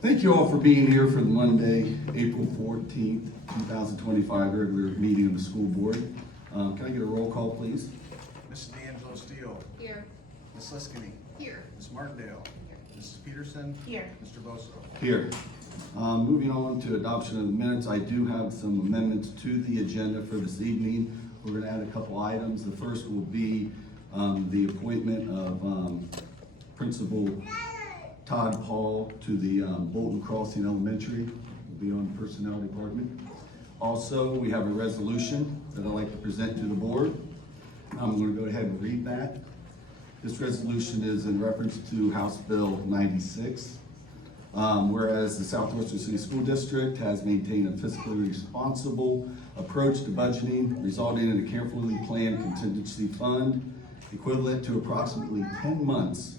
Thank you all for being here for the Monday, April 14th, 2025 regular meeting of the school board. Can I get a roll call, please? Mrs. D'Angelo Steele. Here. Ms. Liskini. Here. Ms. Martindale. Mrs. Peterson. Here. Mr. Bosso. Here. Moving on to adoption of the minutes, I do have some amendments to the agenda for this evening. We're going to add a couple items. The first will be the appointment of Principal Todd Paul to the Bolton Crossing Elementary. Will be on the Personnel Department. Also, we have a resolution that I'd like to present to the board. I'm going to go ahead and read that. This resolution is in reference to House Bill 96. Whereas the Southwestern City School District has maintained a fiscally responsible approach to budgeting, resulting in a carefully planned contingency fund equivalent to approximately 10 months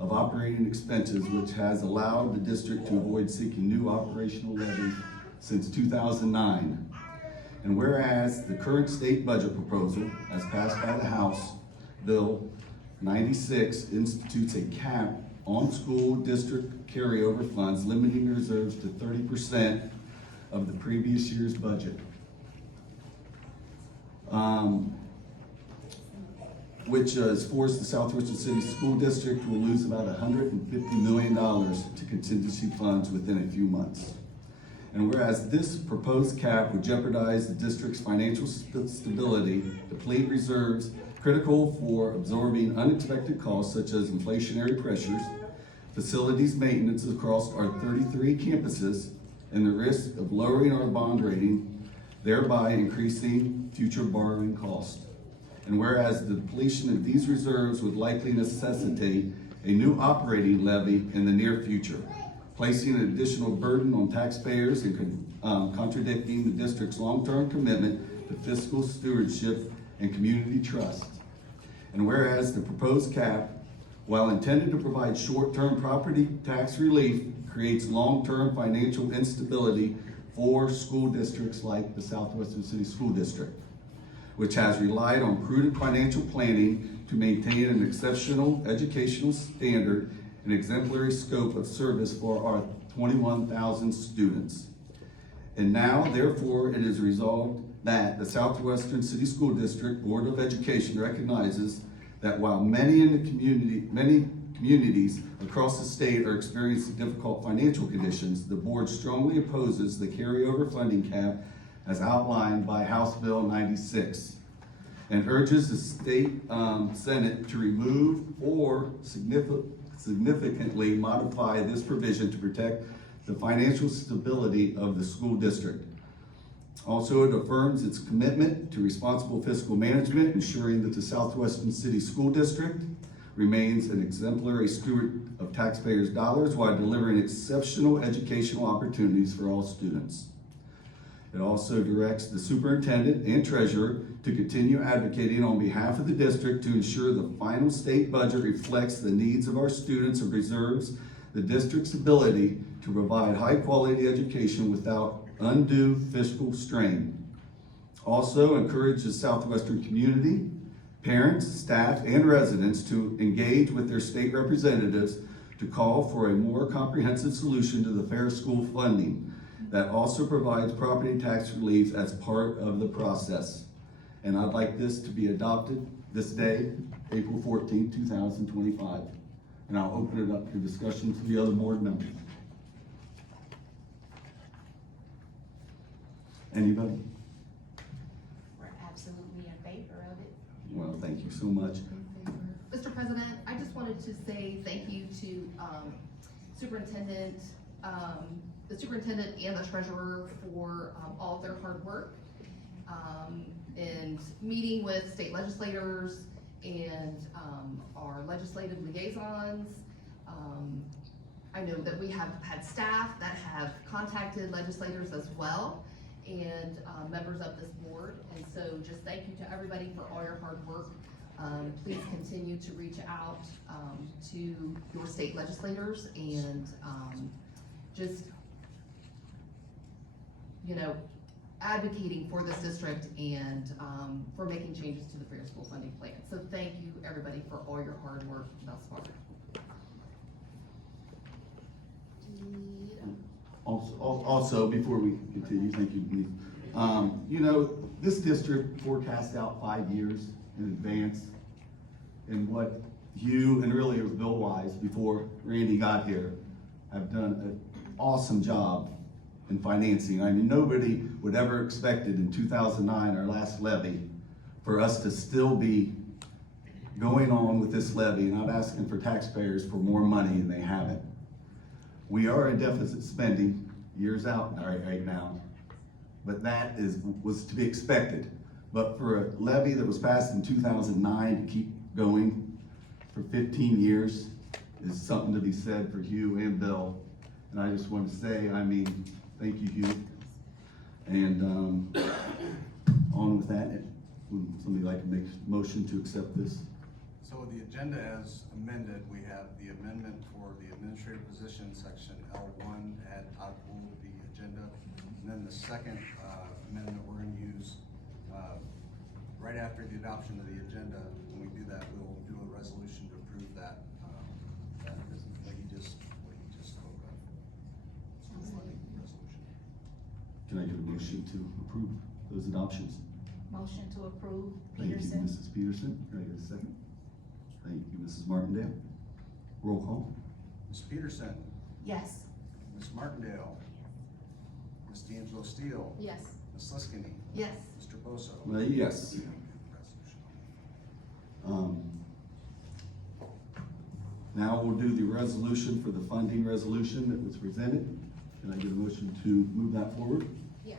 of operating expenses, which has allowed the district to avoid seeking new operational levies since 2009. And whereas the current state budget proposal, as passed by the House, Bill 96, institutes a cap on school district carryover funds, limiting the reserves to 30% of the previous year's budget. Which has forced the Southwestern City School District will lose about $150 million to contingency funds within a few months. And whereas this proposed cap would jeopardize the district's financial stability, deplete reserves critical for absorbing unexpected costs such as inflationary pressures, facilities maintenance across our 33 campuses, and the risk of lowering our bond rating, thereby increasing future borrowing costs. And whereas the depletion of these reserves would likely necessitate a new operating levy in the near future, placing an additional burden on taxpayers and contradicting the district's long-term commitment to fiscal stewardship and community trust. And whereas the proposed cap, while intended to provide short-term property tax relief, creates long-term financial instability for school districts like the Southwestern City School District, which has relied on prudent financial planning to maintain an exceptional educational standard and exemplary scope of service for our 21,000 students. And now, therefore, it is resolved that the Southwestern City School District Board of Education recognizes that while many communities across the state are experiencing difficult financial conditions, the board strongly opposes the carryover funding cap as outlined by House Bill 96, and urges the state Senate to remove or significantly modify this provision to protect the financial stability of the school district. Also, it affirms its commitment to responsible fiscal management, ensuring that the Southwestern City School District remains an exemplary steward of taxpayers' dollars while delivering exceptional educational opportunities for all students. It also directs the superintendent and treasurer to continue advocating on behalf of the district to ensure the final state budget reflects the needs of our students and preserves the district's ability to provide high-quality education without undue fiscal strain. Also, encourage the Southwestern community, parents, staff, and residents to engage with their state representatives to call for a more comprehensive solution to the fair school funding that also provides property tax relief as part of the process. And I'd like this to be adopted this day, April 14, 2025. And I'll open it up to discussion to the other board members. Anybody? We're absolutely in favor of it. Well, thank you so much. Mr. President, I just wanted to say thank you to the superintendent and the treasurer for all of their hard work and meeting with state legislators and our legislative liaisons. I know that we have had staff that have contacted legislators as well and members of this board. And so just thank you to everybody for all your hard work. Please continue to reach out to your state legislators and just, you know, advocating for this district and for making changes to the fair school funding plan. So thank you everybody for all your hard work thus far. Also, before we continue, thank you, Denise. You know, this district forecasts out 5 years in advance. And what you, and really it was Bill Wise, before Randy got here, have done an awesome job in financing. I mean, nobody would ever expected in 2009, our last levy, for us to still be going on with this levy and not asking for taxpayers for more money, and they haven't. We are in deficit spending years out right now, but that was to be expected. But for a levy that was passed in 2009 to keep going for 15 years is something to be said for Hugh and Bill. And I just want to say, I mean, thank you, Hugh. And on with that, would somebody like to make a motion to accept this? So the agenda as amended, we have the amendment for the administrative position, section L1, add Todd Poole to the agenda. And then the second amendment we're gonna use right after the adoption of the agenda. When we do that, we'll do a resolution to approve that, what you just spoke of. So it's like a resolution. Can I get a motion to approve those adoptions? Motion to approve Thank you, Peterson. Mrs. Peterson. Can I get a second? Thank you, Mrs. Martindale. Roll call. Ms. Peterson, Yes. Ms. Martindale, Ms. D'Angelo Steele, Yes. Ms. Liskini, Yes. Mr. Bosso. Yes. Now we'll do the resolution for the funding resolution that was presented. Can I get a motion to move that forward? Yes.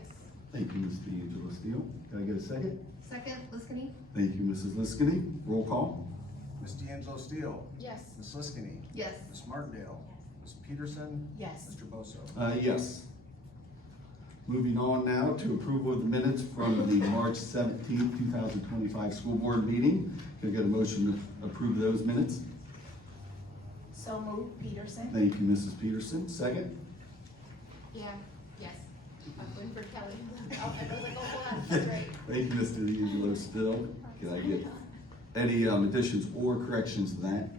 Thank you, Ms. D'Angelo Steele. Can I get a second? Second, Liskini? Thank you, Mrs. Liskini. Roll call. Ms. D'Angelo Steele, Yes. Ms. Liskini, Yes. Ms. Martindale, Ms. Peterson, Yes. Mr. Bosso. Yes. Moving on now to approval of the minutes from the March 17th, 2025 school board meeting. Can I get a motion to approve those minutes? So moved Peterson. Thank you, Mrs. Peterson. Second? Yeah. Yes. I'm waiting for Kelly. Oh, I was like, oh, hold on, that's right. Thank you, Mr. D'Angelo Still. Can I get any additions or corrections to that?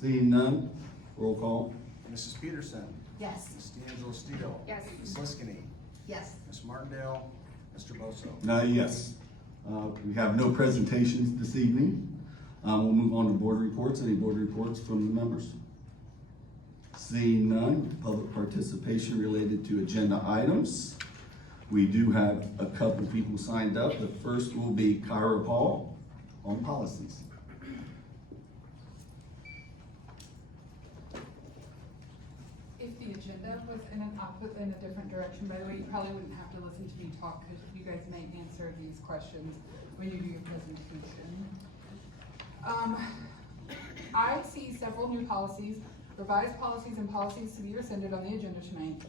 Seeing none, roll call. Mrs. Peterson, Yes. Ms. D'Angelo Steele. Yes. Ms. Liskini, Yes. Ms. Martindale, Mr. Bosso. Yes. We have no presentations this evening. We'll move on to board reports. Any board reports from the members? Seeing none, public participation related to agenda items. We do have a couple people signed up. The first will be Kyra Paul on policies. If the agenda was in a different direction, by the way, you probably wouldn't have to listen to me talk, because you guys may answer these questions when you do your presentation. I see several new policies, revised policies and policies to be rescinded on the agenda tonight.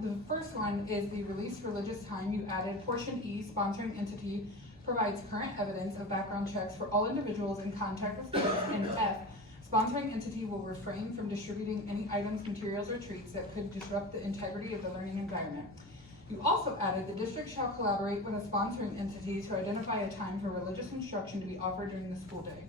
The first one is the released religious time. You added portion E, sponsoring entity provides current evidence of background checks for all individuals in contact with students, and F, sponsoring entity will refrain from distributing any items, materials, or treats that could disrupt the integrity of the learning environment. You also added the district shall collaborate with a sponsoring entity to identify a time for religious instruction to be offered during the school day.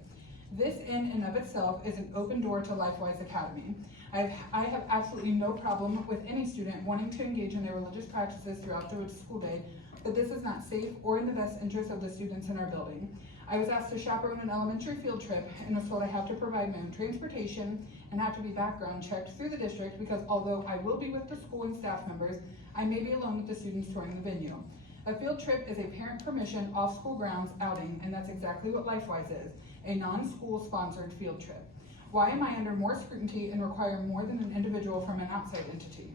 This in and of itself is an open door to LifeWise Academy. I have absolutely no problem with any student wanting to engage in their religious practices throughout the school day, but this is not safe or in the best interest of the students in our building. I was asked to chaperone an elementary field trip and was told I have to provide my own transportation and have to be background checked through the district, because although I will be with the school and staff members, I may be alone with the students touring the venue. A field trip is a parent permission off school grounds outing, and that's exactly what LifeWise is, a non-school sponsored field trip. Why am I under more scrutiny and require more than an individual from an outside entity?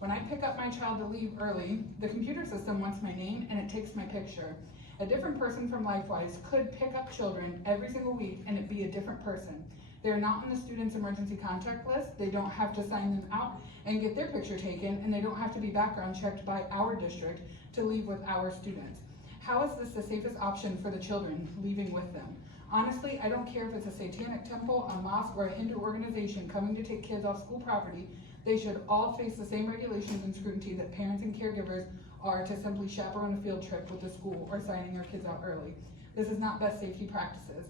When I pick up my child to leave early, the computer system wants my name and it takes my picture. A different person from LifeWise could pick up children every single week and it be a different person. They're not on the student's emergency contact list, they don't have to sign them out and get their picture taken, and they don't have to be background checked by our district to leave with our students. How is this the safest option for the children leaving with them? Honestly, I don't care if it's a satanic temple, a mosque, or a Hindu organization coming to take kids off school property. They should all face the same regulations and scrutiny that parents and caregivers are to simply chaperone a field trip with the school or signing our kids out early. This is not best safety practices.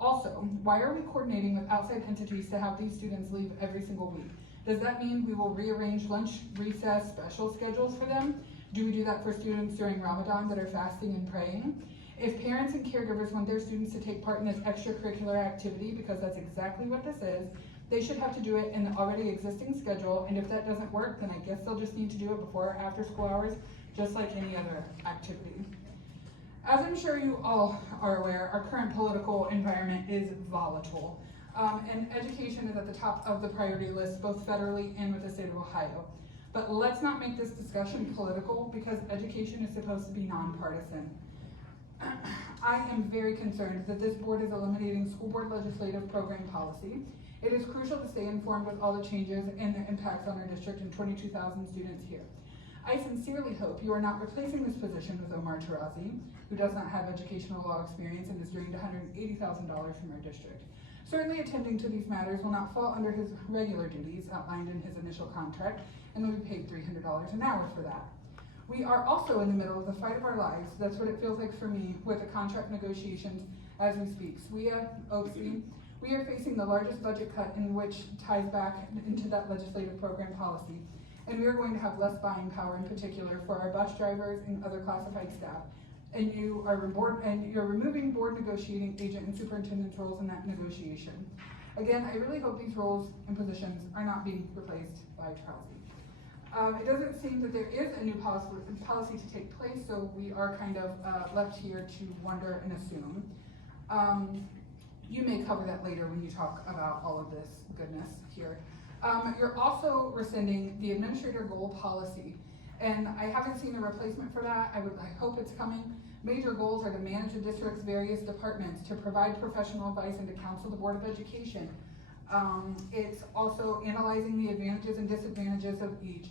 Also, why are we coordinating with outside entities to have these students leave every single week? Does that mean we will rearrange lunch, recess, special schedules for them? Do we do that for students during Ramadan that are fasting and praying? If parents and caregivers want their students to take part in this extracurricular activity, because that's exactly what this is, they should have to do it in the already existing schedule, and if that doesn't work, then I guess they'll just need to do it before or after school hours, just like any other activity. As I'm sure you all are aware, our current political environment is volatile, and education is at the top of the priority list, both federally and with the state of Ohio. But let's not make this discussion political, because education is supposed to be nonpartisan. I am very concerned that this board is eliminating school board legislative program policy. It is crucial to stay informed with all the changes and their impacts on our district and 22,000 students here. I sincerely hope you are not replacing this position with Omar Tarazi, who does not have educational law experience and is drained $180,000 from our district. Certainly attending to these matters will not fall under his regular duties outlined in his initial contract, and will be paid $300 an hour for that. We are also in the middle of the fight of our lives. That's what it feels like for me with the contract negotiations as we speak. SWEA, OPSI, we are facing the largest budget cut in which ties back into that legislative program policy. And we are going to have less buying power in particular for our bus drivers and other classified staff. And you're removing board negotiating agent and superintendent's roles in that negotiation. Again, I really hope these roles and positions are not being replaced by Tarazi. It doesn't seem that there is a new policy to take place, so we are kind of left here to wonder and assume. You may cover that later when you talk about all of this goodness here. You're also rescinding the administrator goal policy, and I haven't seen a replacement for that. I hope it's coming. Major goals are to manage the district's various departments, to provide professional advice, and to counsel the Board of Education. It's also analyzing the advantages and disadvantages of each,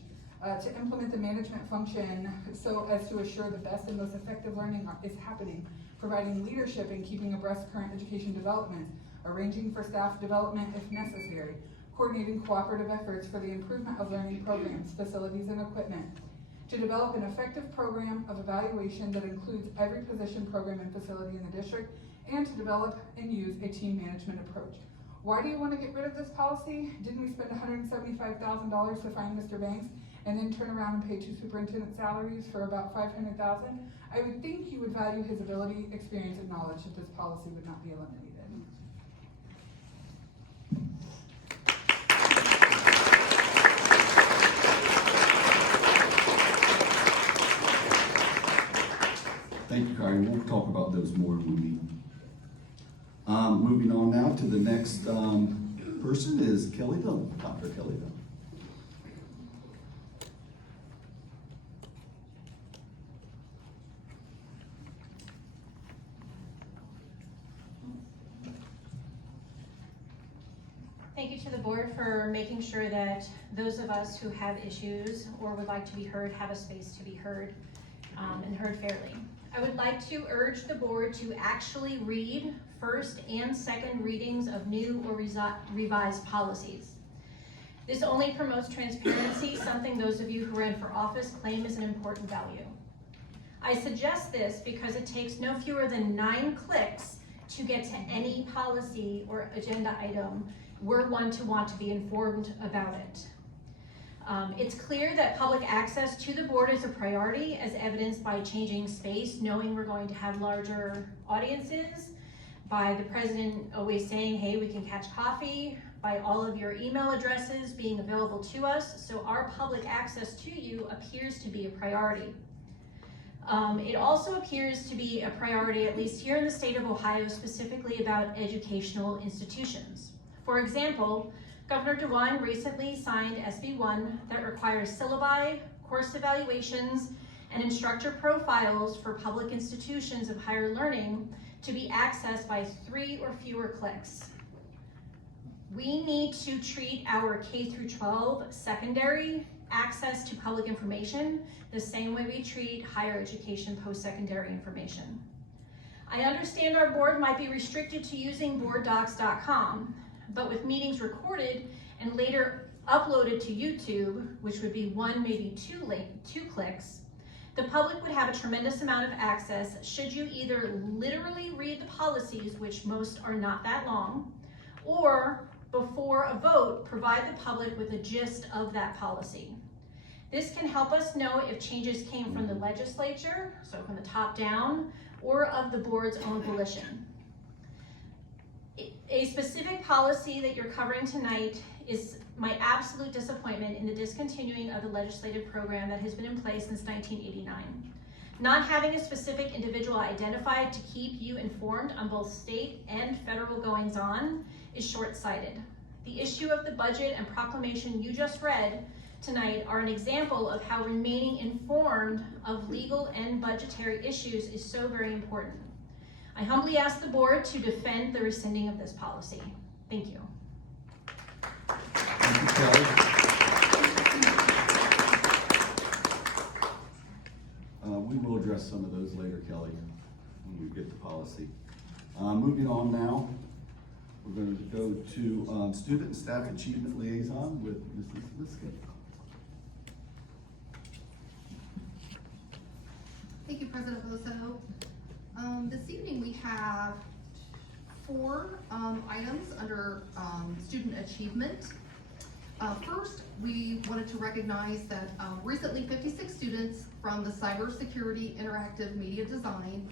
to implement the management function so as to assure the best and most effective learning is happening, providing leadership and keeping abreast current education development, arranging for staff development if necessary, coordinating cooperative efforts for the improvement of learning programs, facilities, and equipment, to develop an effective program of evaluation that includes every position, program, and facility in the district, and to develop and use a team management approach. Why do you want to get rid of this policy? Didn't we spend $175,000 to find Mr. Banks and then turn around and pay 2 superintendent salaries for about $500,000? I would think you would value his ability, experience, and knowledge if this policy would not be eliminated. Thank you, Kari. We'll talk about those more when we meet. Moving on now to the next person is Kelly Dillon, Dr. Kelly Dillon. Thank you to the board for making sure that those of us who have issues or would like to be heard have a space to be heard and heard fairly. I would like to urge the board to actually read first and second readings of new or revised policies. This only promotes transparency, something those of you who ran for office claim is an important value. I suggest this because it takes no fewer than 9 clicks to get to any policy or agenda item we're one to want to be informed about it. It's clear that public access to the board is a priority, as evidenced by changing space, knowing we're going to have larger audiences, by the president always saying, hey, we can catch coffee, by all of your email addresses being available to us, so our public access to you appears to be a priority. It also appears to be a priority, at least here in the state of Ohio, specifically about educational institutions. For example, Governor DeWine recently signed SB 1 that requires syllabi, course evaluations, and instructor profiles for public institutions of higher learning to be accessed by 3 or fewer clicks. We need to treat our K-12 secondary access to public information the same way we treat higher education post-secondary information. I understand our board might be restricted to using boarddocs.com, but with meetings recorded and later uploaded to YouTube, which would be 1, maybe 2 clicks, The public would have a tremendous amount of access should you either literally read the policies, which most are not that long, or before a vote, provide the public with a gist of that policy. This can help us know if changes came from the legislature, so from the top down, or of the board's own volition. A specific policy that you're covering tonight is my absolute disappointment in the discontinuing of the legislative program that has been in place since 1989. Not having a specific individual identified to keep you informed on both state and federal goings-on is short-sighted. The issue of the budget and proclamation you just read tonight are an example of how remaining informed of legal and budgetary issues is so very important. I humbly ask the board to defend the rescinding of this policy. Thank you. Thank you, Kelly. We will address some of those later, Kelly, when we get the policy. Moving on now, we're going to go to Student and Staff Achievement Liaison with Mrs. Liskett. Thank you, President Bozo. This evening we have 4 items under student achievement. First, we wanted to recognize that recently 56 students from the Cybersecurity Interactive Media Design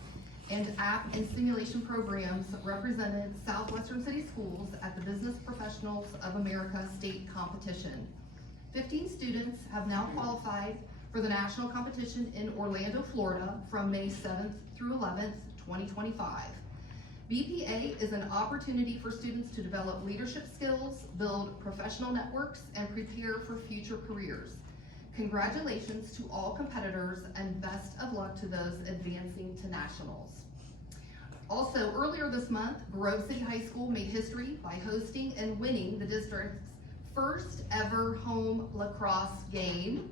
and App and Simulation programs represented Southwestern City Schools at the Business Professionals of America state competition. 15 students have now qualified for the national competition in Orlando, Florida from May 7th through 11th, 2025. BPA is an opportunity for students to develop leadership skills, build professional networks, and prepare for future careers. Congratulations to all competitors and best of luck to those advancing to nationals. Also, earlier this month, Grove City High School made history by hosting and winning the district's first ever home lacrosse game,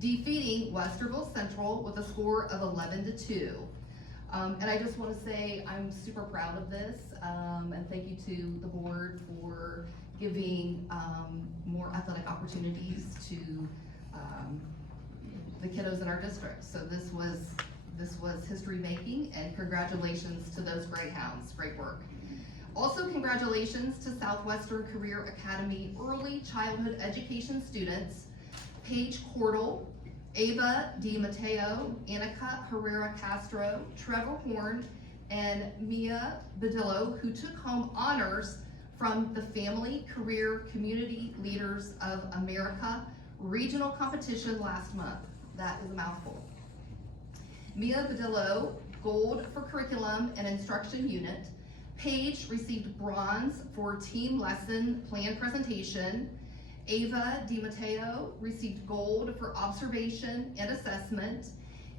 defeating Westerville Central with a score of 11-2. And I just want to say I'm super proud of this, and thank you to the board for giving more athletic opportunities to the kiddos in our district. So this was history making, and congratulations to those Greyhounds. Great work. Also, congratulations to Southwestern Career Academy Early Childhood Education students, Paige Cordell, Ava DiMatteo, Annika Herrera Castro, Trevor Horn, and Mia Badillo, who took home honors from the Family Career Community Leaders of America regional competition last month. That is a mouthful. Mia Badillo, gold for curriculum and instruction unit. Paige received bronze for team lesson plan presentation. Ava DiMatteo received gold for observation and assessment.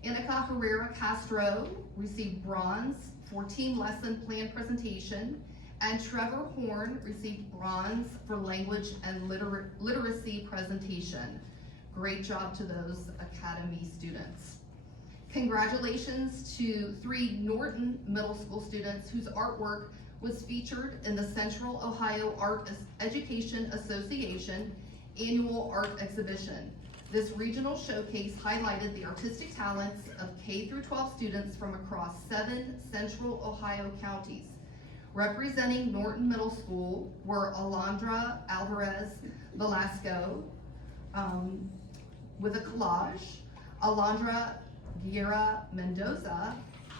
Annika Herrera Castro received bronze for team lesson plan presentation. And Trevor Horn received bronze for language and literacy presentation. Great job to those Academy students. Congratulations to 3 Norton Middle School students whose artwork was featured in the Central Ohio Art Education Association annual art exhibition. This regional showcase highlighted the artistic talents of K-12 students from across 7 Central Ohio counties. Representing Norton Middle School were Alondra Alvarez Velasco with a collage, Alondra Guerra Mendoza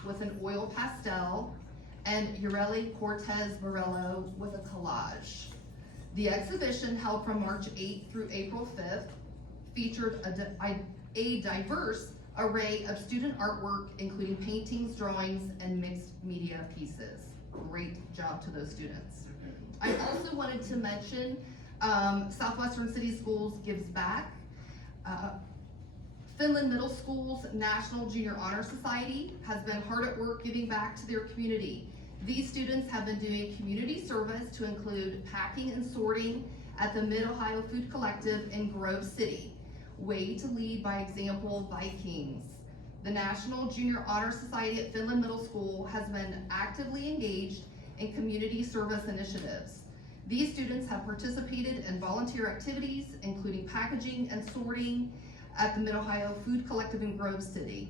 with an oil pastel, and Ureli Cortez Borello with a collage. The exhibition, held from March 8th through April 5th, featured a diverse array of student artwork, including paintings, drawings, and mixed media pieces. Great job to those students. I also wanted to mention Southwestern City Schools Gives Back. Finland Middle School's National Junior Honor Society has been hard at work giving back to their community. These students have been doing community service to include packing and sorting at the Mid-Ohio Food Collective in Grove City. Way to lead by example, Vikings. The National Junior Honor Society at Finland Middle School has been actively engaged in community service initiatives. These students have participated in volunteer activities, including packaging and sorting at the Mid-Ohio Food Collective in Grove City.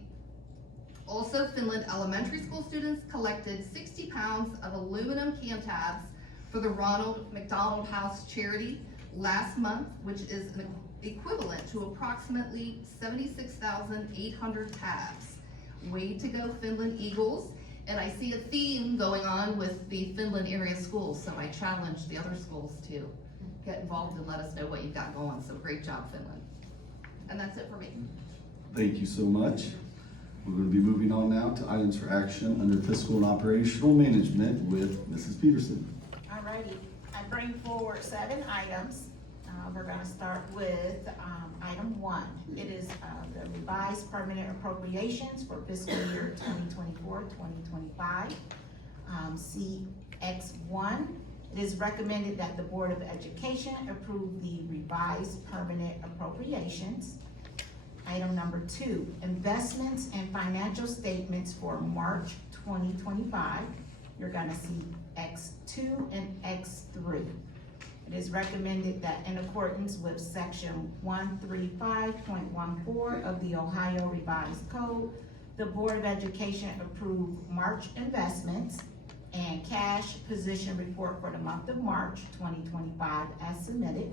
Also, Finland Elementary School students collected 60 pounds of aluminum can tabs for the Ronald McDonald House charity last month, which is an equivalent to approximately 76,800 tabs. Way to go, Finland Eagles. And I see a theme going on with the Finland area schools, so I challenge the other schools to get involved and let us know what you've got going. So great job, Finland. And that's it for me. Thank you so much. We're going to be moving on now to items for action under fiscal and operational management with Mrs. Peterson. Alrighty, I bring forward 7 items. We're gonna start with, item 1. It is, the revised permanent appropriations for fiscal year 2024-2025. CX1, it is recommended that the Board of Education approve the revised permanent appropriations. Item number 2, investments and financial statements for March 2025. You're gonna see X2 and X3. It is recommended that in accordance with section 135.14 of the Ohio Revised Code, the Board of Education approve March investments and cash position report for the month of March 2025 as submitted.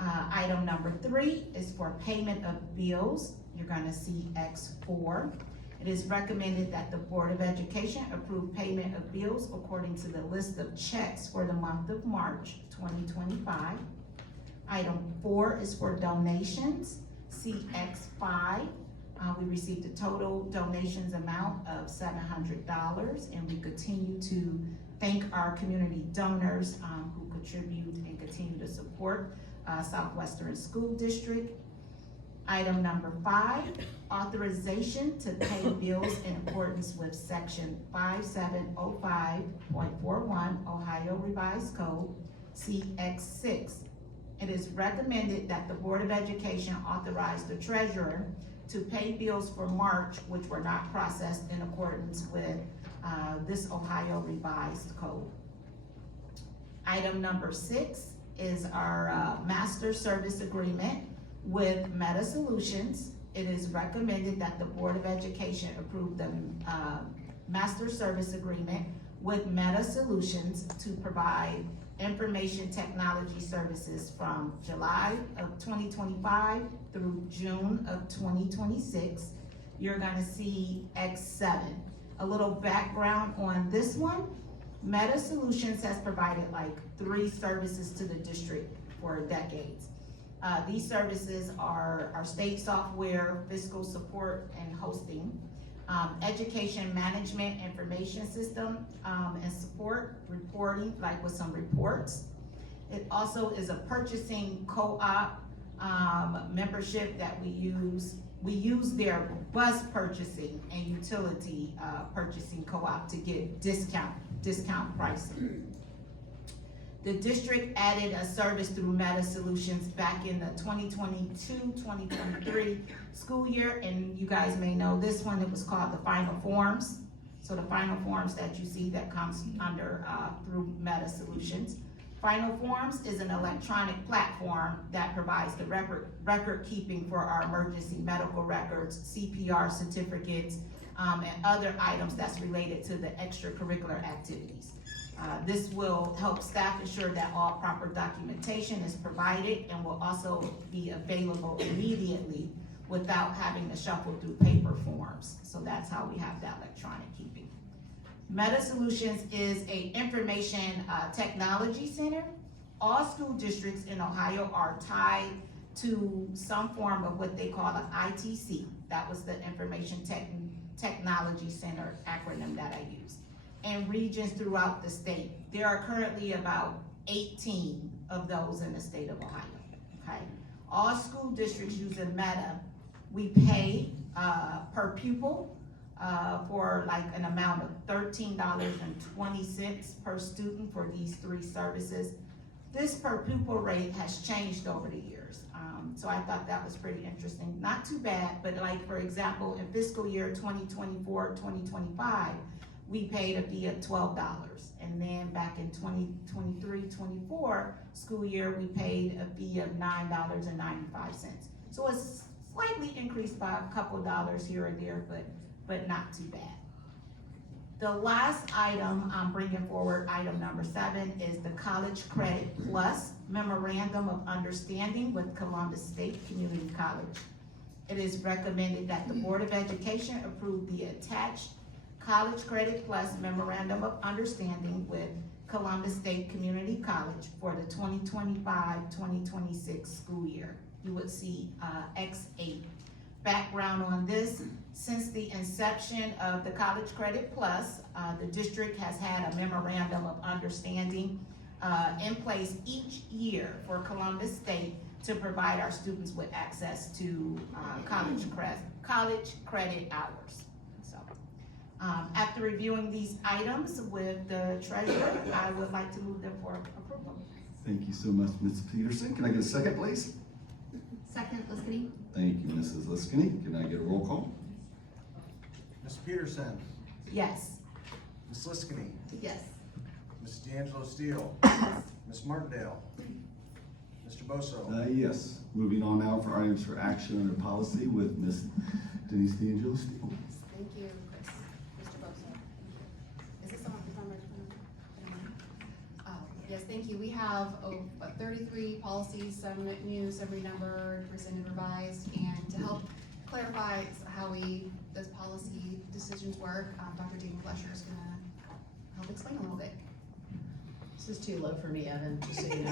Item number 3 is for payment of bills. You're gonna see X4. It is recommended that the Board of Education approve payment of bills according to the list of checks for the month of March 2025. Item 4 is for donations, CX5. We received a total donations amount of $700, and we continue to thank our community donors who contribute and continue to support Southwestern School District. Item number 5, authorization to pay bills in accordance with section 5705.41 Ohio Revised Code, CX6. It is recommended that the Board of Education authorize the treasurer to pay bills for March which were not processed in accordance with this Ohio Revised Code. Item number 6 is our master service agreement with Meta Solutions. It is recommended that the Board of Education approve the master service agreement with Meta Solutions to provide information technology services from July of 2025 through June of 2026. You're gonna see X7. A little background on this one. Meta Solutions has provided like 3 services to the district for decades. These services are our state software, fiscal support and hosting, education management information system, and support, reporting, like with some reports. It also is a purchasing co-op membership that we use. We use their bus purchasing and utility purchasing co-op to get discount pricing. The district added a service through Meta Solutions back in the 2022-2023 school year, and you guys may know this one. It was called the Final Forms. So the Final Forms that you see that comes under through Meta Solutions. Final Forms is an electronic platform that provides the record keeping for our emergency medical records, CPR certificates, and other items that's related to the extracurricular activities. This will help staff ensure that all proper documentation is provided and will also be available immediately without having to shuffle through paper forms. So that's how we have that electronic keeping. Meta Solutions is a information technology center. All school districts in Ohio are tied to some form of what they call an ITC. That was the Information Technology Center acronym that I used. And regions throughout the state. There are currently about 18 of those in the state of Ohio, okay? All school districts using Meta, we pay per pupil for like an amount of $13.20 per student for these 3 services. This per pupil rate has changed over the years. So I thought that was pretty interesting. Not too bad, but like for example, in fiscal year 2024-2025, we paid a fee of $12. And then back in 2023-24 school year, we paid a fee of $9.95. So it's slightly increased by a couple dollars here or there, but not too bad. The last item I'm bringing forward, item number 7, is the College Credit Plus Memorandum of Understanding with Columbus State Community College. It is recommended that the Board of Education approve the attached College Credit Plus Memorandum of Understanding with Columbus State Community College for the 2025-2026 school year. You would see X8. Background on this: since the inception of the College Credit Plus, the district has had a memorandum of understanding in place each year for Columbus State to provide our students with access to college credit hours. So, after reviewing these items with the treasurer, I would like to move them for approval. Thank you so much, Ms. Peterson. Can I get a second, please? Second, Liskini. Thank you, Mrs. Liskini. Can I get a roll call? Ms. Peterson, Yes. Ms. Liskini, Yes. Ms. D'Angelo Steele, Ms. Martindale, Mr. Bosso. Yes. Moving on now for items for action under policy with Ms. Denise D'Angelo Steele. Thank you, Chris. Mr. Bosso. Is this on? Is on my phone? Yes, thank you. We have 33 policies, some new, some renumbered, rescinded, revised, and to help clarify how those policy decisions work, Dr. Dean Flesher is gonna help explain a little bit. This is too low for me, Evan, just so you know.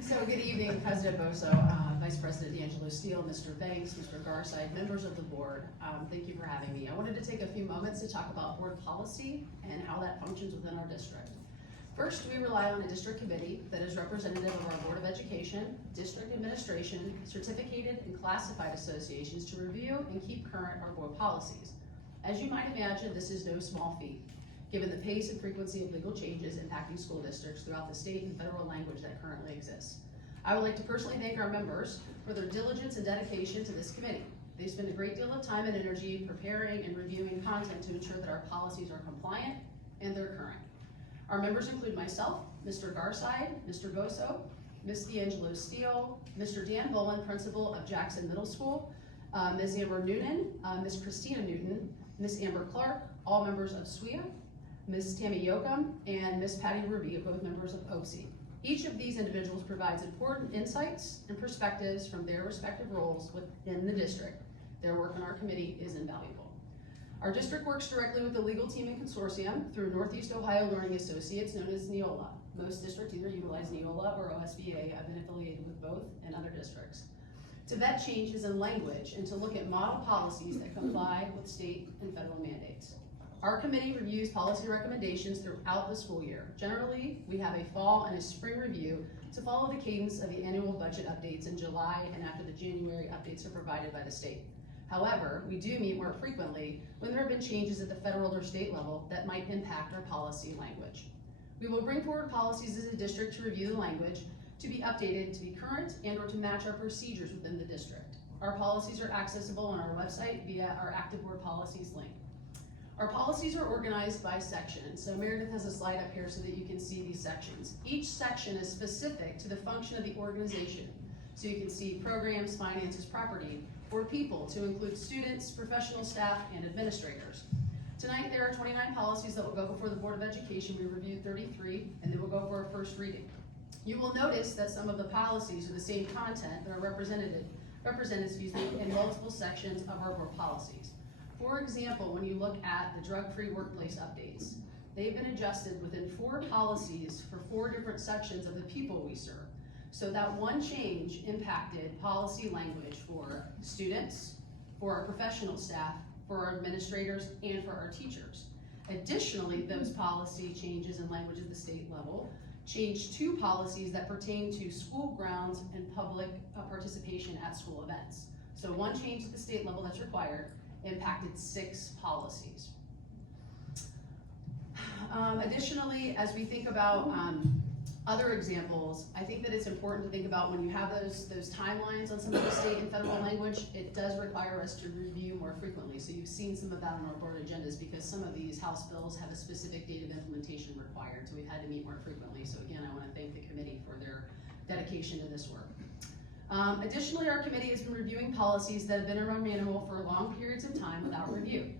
So good evening, President Bosso, Vice President D'Angelo Steele, Mr. Banks, Mr. Garside, members of the board. Thank you for having me. I wanted to take a few moments to talk about board policy and how that functions within our district. First, we rely on a district committee that is representative of our Board of Education, district administration, certificated and classified associations to review and keep current our board policies. As you might imagine, this is no small feat, given the pace and frequency of legal changes impacting school districts throughout the state and federal language that currently exists. I would like to personally thank our members for their diligence and dedication to this committee. They spend a great deal of time and energy preparing and reviewing content to ensure that our policies are compliant and they're current. Our members include myself, Mr. Garside, Mr. Bosso, Ms. D'Angelo Steele, Mr. Dan Bolin, principal of Jackson Middle School, Ms. Amber Noonan, Ms. Christina Newton, Ms. Amber Clark, all members of SWIA, Ms. Tammy Yoakum, and Ms. Patty Ruby, both members of OPSI. Each of these individuals provides important insights and perspectives from their respective roles within the district. Their work on our committee is invaluable. Our district works directly with the legal team and consortium through Northeast Ohio Learning Associates, known as Neola. Most districts either utilize Neola or OSBA. I've been affiliated with both in other districts. To vet changes in language and to look at model policies that comply with state and federal mandates. Our committee reviews policy recommendations throughout the school year. Generally, we have a fall and a spring review to follow the cadence of the annual budget updates in July and after the January updates are provided by the state. However, we do meet more frequently when there have been changes at the federal or state level that might impact our policy language. We will bring forward policies as a district to review the language, to be updated, to be current, and or to match our procedures within the district. Our policies are accessible on our website via our Active Board Policies link. Our policies are organized by section. So Meredith has a slide up here so that you can see these sections. Each section is specific to the function of the organization. So you can see programs, finances, property, or people to include students, professional staff, and administrators. Tonight there are 29 policies that will go before the Board of Education. We reviewed 33 and they will go for a first reading. You will notice that some of the policies are the same content that are represented in multiple sections of our board policies. For example, when you look at the drug-free workplace updates, they've been adjusted within 4 policies for 4 different sections of the people we serve. So that one change impacted policy language for students, for our professional staff, for our administrators, and for our teachers. Additionally, those policy changes in language at the state level changed 2 policies that pertain to school grounds and public participation at school events. So one change at the state level that's required impacted 6 policies. Additionally, as we think about other examples, I think that it's important to think about when you have those timelines on some of the state and federal language, it does require us to review more frequently. So you've seen some of that on our board agendas because some of these House bills have a specific date of implementation required, so we've had to meet more frequently. So again, I want to thank the committee for their dedication to this work. Additionally, our committee has been reviewing policies that have been in our manual for long periods of time without review.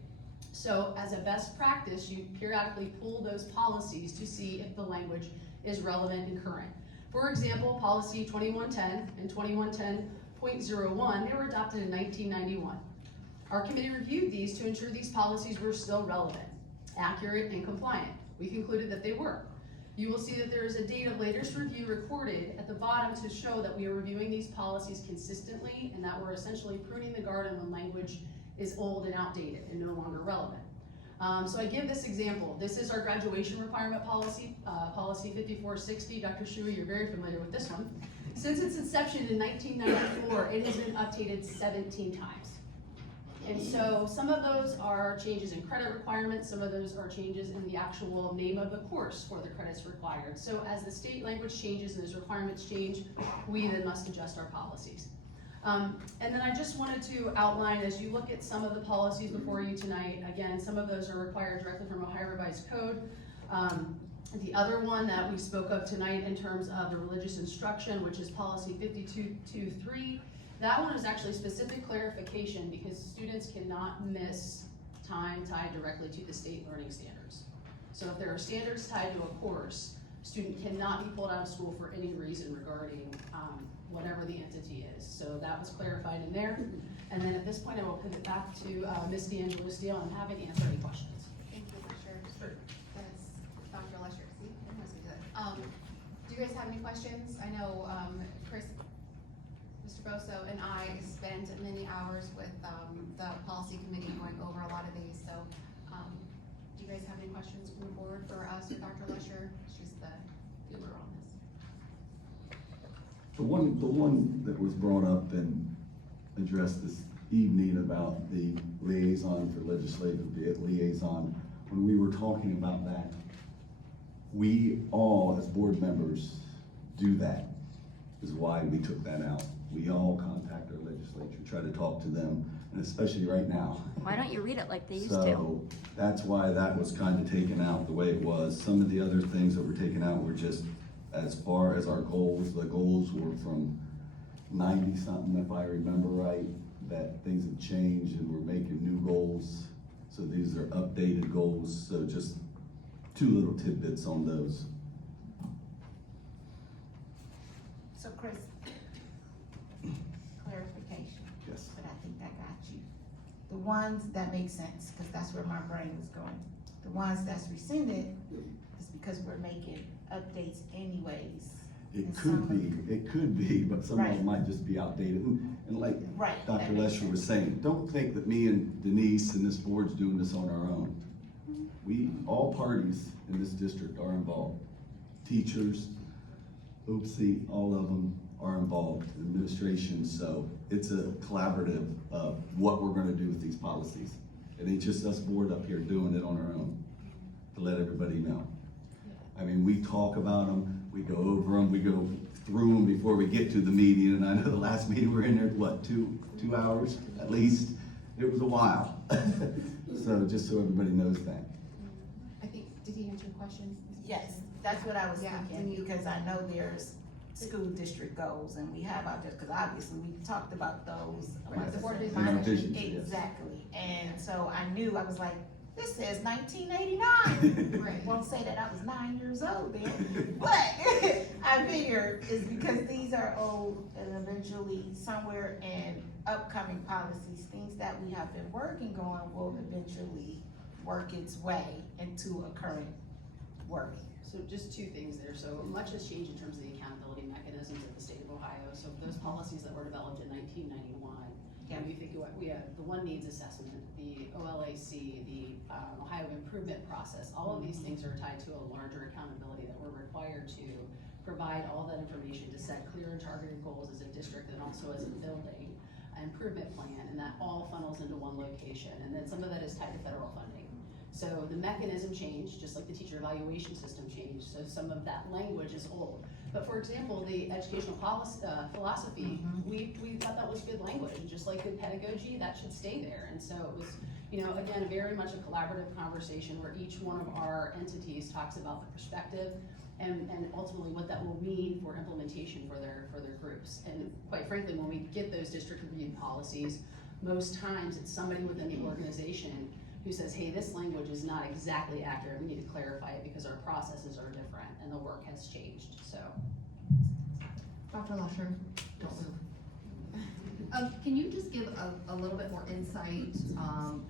So as a best practice, you periodically pull those policies to see if the language is relevant and current. For example, policy 2110 and 2110.01, they were adopted in 1991. Our committee reviewed these to ensure these policies were still relevant, accurate, and compliant. We concluded that they were. You will see that there is a date of latest review recorded at the bottom to show that we are reviewing these policies consistently and that we're essentially pruning the garden when language is old and outdated and no longer relevant. So I give this example. This is our graduation requirement policy, policy 5460. Dr. Shuey, you're very familiar with this one. Since its inception in 1994, it has been updated 17 times. And so some of those are changes in credit requirements, some of those are changes in the actual name of the course for the credits required. So as the state language changes and those requirements change, we then must adjust our policies. And then I just wanted to outline, as you look at some of the policies before you tonight, again, some of those are required directly from Ohio Revised Code. The other one that we spoke of tonight in terms of the religious instruction, which is policy 5223, that one is actually specific clarification because students cannot miss time tied directly to the state learning standards. So if there are standards tied to a course, student cannot be pulled out of school for any reason regarding whatever the entity is. So that was clarified in there. And then at this point, I will pivot back to Ms. D'Angelo Steele, and I'm happy to answer any questions. Thank you, Sure. That's Dr. Lesher. See, I must do that. Do you guys have any questions? I know Chris, Mr. Boso, and I spent many hours with the policy committee going over a lot of these. So, do you guys have any questions from the board for us or Dr. Lesher? She's the doer on this. The one that was brought up and addressed this evening about the liaison for legislative liaison, when we were talking about that, we all, as board members, do that, is why we took that out. We all contact our legislature, try to talk to them, and especially right now. Why don't you read it like they used to? So that's why that was kind of taken out the way it was. Some of the other things that were taken out were just as far as our goals. The goals were from 90-something, if I remember right, that things have changed and we're making new goals. So these are updated goals. So just two little tidbits on those. So Chris, clarification. Yes. But I think I got you. The ones that make sense, because that's where my brain was going. The ones that's rescinded is because we're making updates anyways. It And could be, but some of Right. them might just be outdated. And like Right, Dr. that makes Lesher was sense. saying, don't think that me and Denise and this board's doing this on our own. All parties in this district are involved. Teachers, oopsie, all of them are involved, administration, so it's a collaborative of what we're gonna do with these policies. It ain't just us board up here doing it on our own, to let everybody know. I mean, we talk about them, we go over them, we go through them before we get to the meeting, and I know the last meeting we were in there, what, two hours at least? It was a while. So, just so everybody knows that. I think, did he answer your question? Yes, that's what I was Yeah, thinking, and you- because I know there's school district goals, and we have out there, because obviously we talked about those. Right, the board of In our advisors. visions, yes. Exactly, and so I knew, I was like, this says 1989. Right. Won't say that I was 9 years old then, but I figured it's because these are old, and eventually somewhere in upcoming policies, things that we have been working on will eventually work its way into a current wording. So just two things there. So much has changed in terms of the accountability mechanisms at the state of Ohio. So those policies that were developed in 1991, Yeah. we think we have the one needs assessment, the OLAC, the Ohio improvement process. All of these things are tied to a larger accountability that we're required to provide all that information to set clear and targeted goals as a district and also as a building, an improvement plan, and that all funnels into one location. And then some of that is tied to federal funding. So the mechanism changed, just like the teacher evaluation system changed, so some of that language is old. But for example, the educational philosophy, we thought that was good language, and just like good pedagogy, that should stay there. And so it was, again, very much a collaborative conversation where each one of our entities talks about the perspective and ultimately what that will mean for implementation for their groups. And quite frankly, when we get those district reviewed policies, most times it's somebody within the organization who says, hey, this language is not exactly accurate, we need to clarify it because our processes are different and the work has changed, so. Dr. Lusher, don't move. Can you just give a little bit more insight,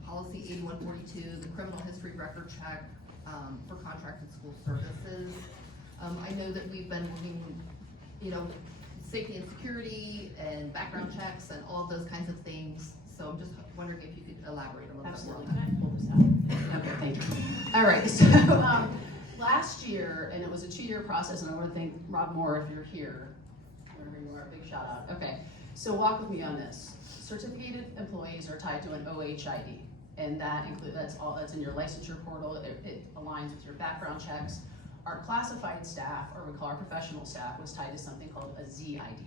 policy 8142, the criminal history record check, for contracted school services? I know that we've been working, safety and security and background checks and all of those kinds of things. So I'm just wondering if you could elaborate a little bit more Absolutely, on that. can I pull this out? Okay, thank you. All right, so, last year, and it was a 2-year process, and I wanna thank Rob Moore if you're here, wherever you are, big shout out. Okay, so walk with me on this. Certificated employees are tied to an OHID, and that's in your licensure portal, it aligns with your background checks. Our classified staff, or we call our professional staff, was tied to something called a ZID.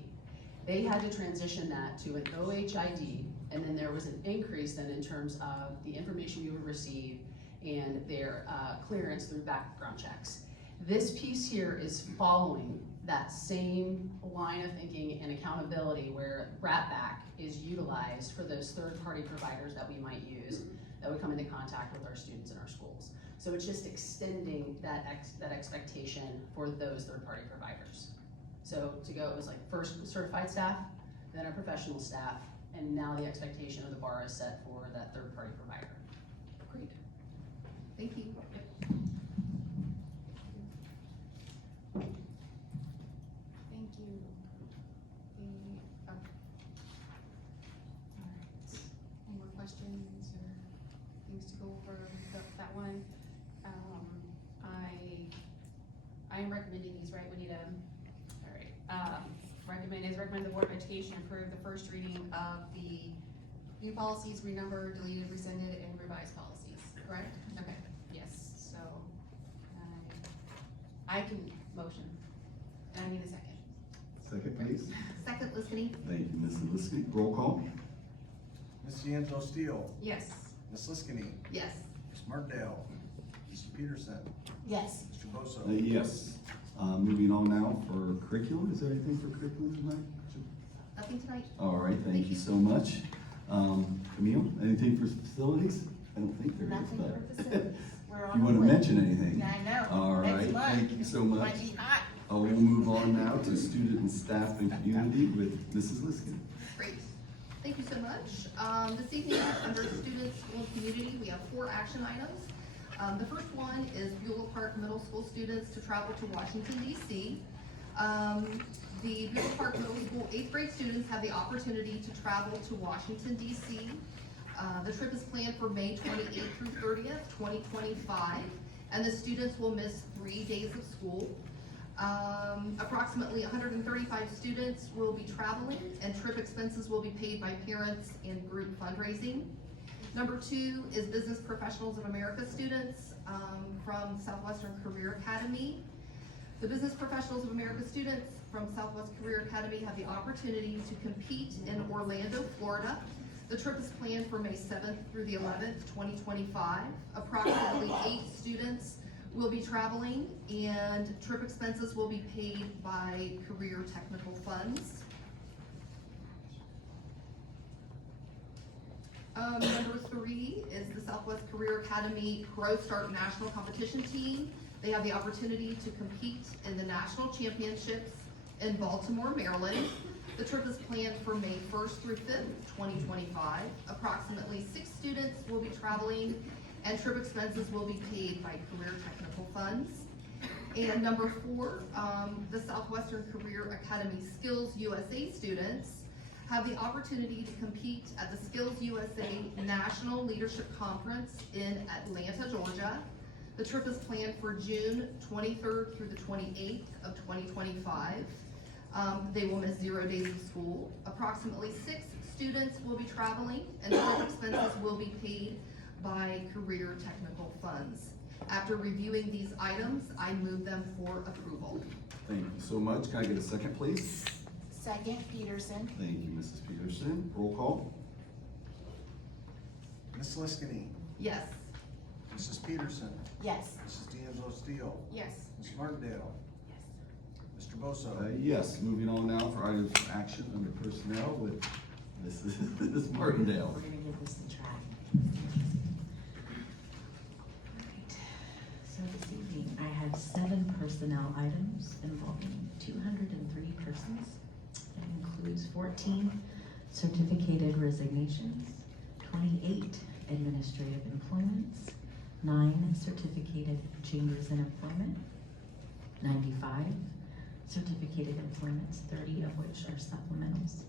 They had to transition that to an OHID, and then there was an increase then in terms of the information you would receive and their clearance through background checks. This piece here is following that same line of thinking and accountability where RATBAC is utilized for those third-party providers that we might use that would come into contact with our students in our schools. So it's just extending that expectation for those third-party providers. So to go, it was like first certified staff, then our professional staff, and now the expectation of the bar is set for that third-party provider. Great. Thank you. Thank you. Any more questions or things to go over that one? I am recommending these, right? We need all right. Recommend the Board of Education approve the first reading of the new policies, renumbered, deleted, rescinded, and revised policies, correct? Okay, yes, so, I can motion, and I need a second. Second, please. Second, listening. Thank you, Ms. Liskey. Roll call. Ms. D'Angelo Steele, Yes. Ms. Liskini, Yes. Ms. Martindale, Mr. Peterson, Yes. Mr. Bosso. Yes. Moving on now for curriculum. Is there anything for curriculum tonight? Nothing tonight? All right, thank you so much. Camille, anything for facilities? I don't think there is, Nothing but. for facilities. We're on You want to the way. mention anything? Yeah, I know. All Next right, month. thank you so much. Might be hot. We'll move on now to student and staff and community with Mrs. Liskey. Great. Thank you so much. This evening, under students, school, and community, we have 4 action items. The first one is Beulah Park Middle School students to travel to Washington DC. The Beulah Park Middle School 8th grade students have the opportunity to travel to Washington DC. The trip is planned for May 28th through 30th, 2025, and the students will miss 3 days of school. Approximately 135 students will be traveling, and trip expenses will be paid by parents and group fundraising. Number 2 is Business Professionals of America students from Southwestern Career Academy. The Business Professionals of America students from Southwest Career Academy have the opportunity to compete in Orlando, Florida. The trip is planned for May 7th through the 11th, 2025. Approximately 8 students will be traveling, and trip expenses will be paid by Career Technical Funds. Number 3 is the Southwest Career Academy Pro Start National Competition Team. They have the opportunity to compete in the national championships in Baltimore, Maryland. The trip is planned for May 1st through 5th, 2025. Approximately 6 students will be traveling, and trip expenses will be paid by Career Technical Funds. And number 4, the Southwestern Career Academy Skills USA students have the opportunity to compete at the Skills USA National Leadership Conference in Atlanta, Georgia. The trip is planned for June 23rd through the 28th of 2025. They will miss 0 days of school. Approximately 6 students will be traveling, and trip expenses will be paid by Career Technical Funds. After reviewing these items, I move them for approval. Thank you so much. Can I get a second, please? Second, Peterson. Thank you, Mrs. Peterson. Roll call. Ms. Liskini, Yes. Mrs. Peterson, Yes. Mrs. D'Angelo Steele, Yes. Ms. Martindale, Mr. Bosso? Yes, moving on now for items of action under personnel with Mrs. Martindale. We're gonna give this a try. Alright, so this evening I have 7 personnel items involving 203 persons. That includes 14 certificated resignations, 28 administrative employments, 9 certificated changes in employment, 95 certificated employments, 30 of which are supplementals,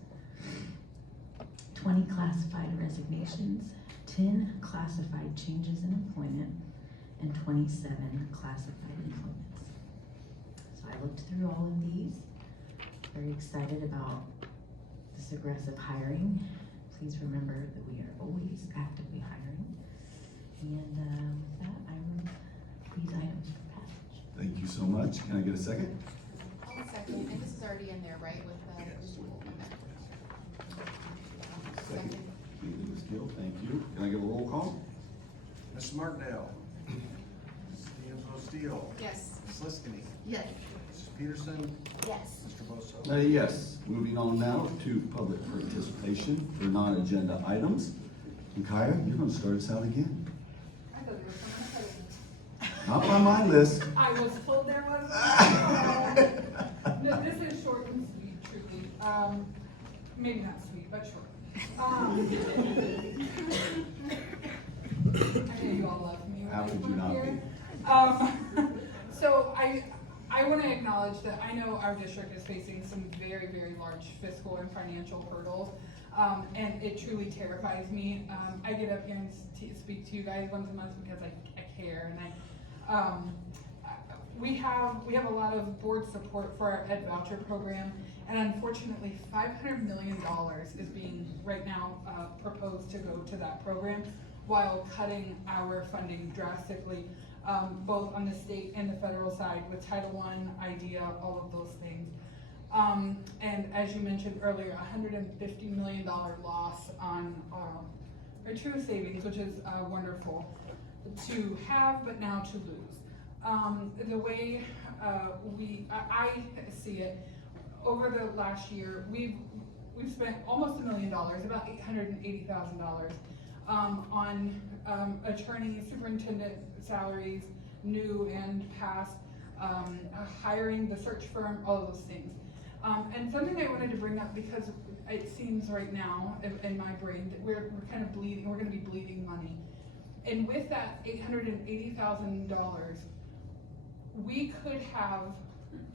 20 classified resignations, 10 classified changes in employment, and 27 classified employments. So I looked through all of these, very excited about this aggressive hiring. Please remember that we are always actively hiring. And with that, I move these items for passage. Thank you so much. Can I get a second? I'll second, and this is already in there, right, with the. Second. Thank you, Ms. Gill. Thank you. Can I get a roll call? Mrs. Martindale? Mrs. D'Angelo Steele? Yes. Ms. Liskini? Yes. Mrs. Peterson? Yes. Mr. Bosso? Yes. Moving on now to public participation for non-agenda items. Micaiah, you're gonna start us out again. I thought there was someone ahead Not by my list. of me. I was told there was. No, this is short and sweet, truly. Maybe not sweet, but short. I know you all love me. How could you not be? So I want to acknowledge that I know our district is facing some very, very large fiscal and financial hurdles. And it truly terrifies me. I get up here and speak to you guys once a month because I care, and we have a lot of board support for our Ed Voucher program, and unfortunately $500 million is being right now proposed to go to that program while cutting our funding drastically, both on the state and the federal side with Title I, IDEA, all of those things. And as you mentioned earlier, $150 million loss on our true savings, which is wonderful to have, but now to lose. The way I see it, over the last year, we've spent almost $1 million, about $880,000, on attorney, superintendent salaries, new and past, hiring, the search firm, all of those things. And something I wanted to bring up, because it seems right now in my brain that we're kind of bleeding, we're gonna be bleeding money. And with that $880,000, we could have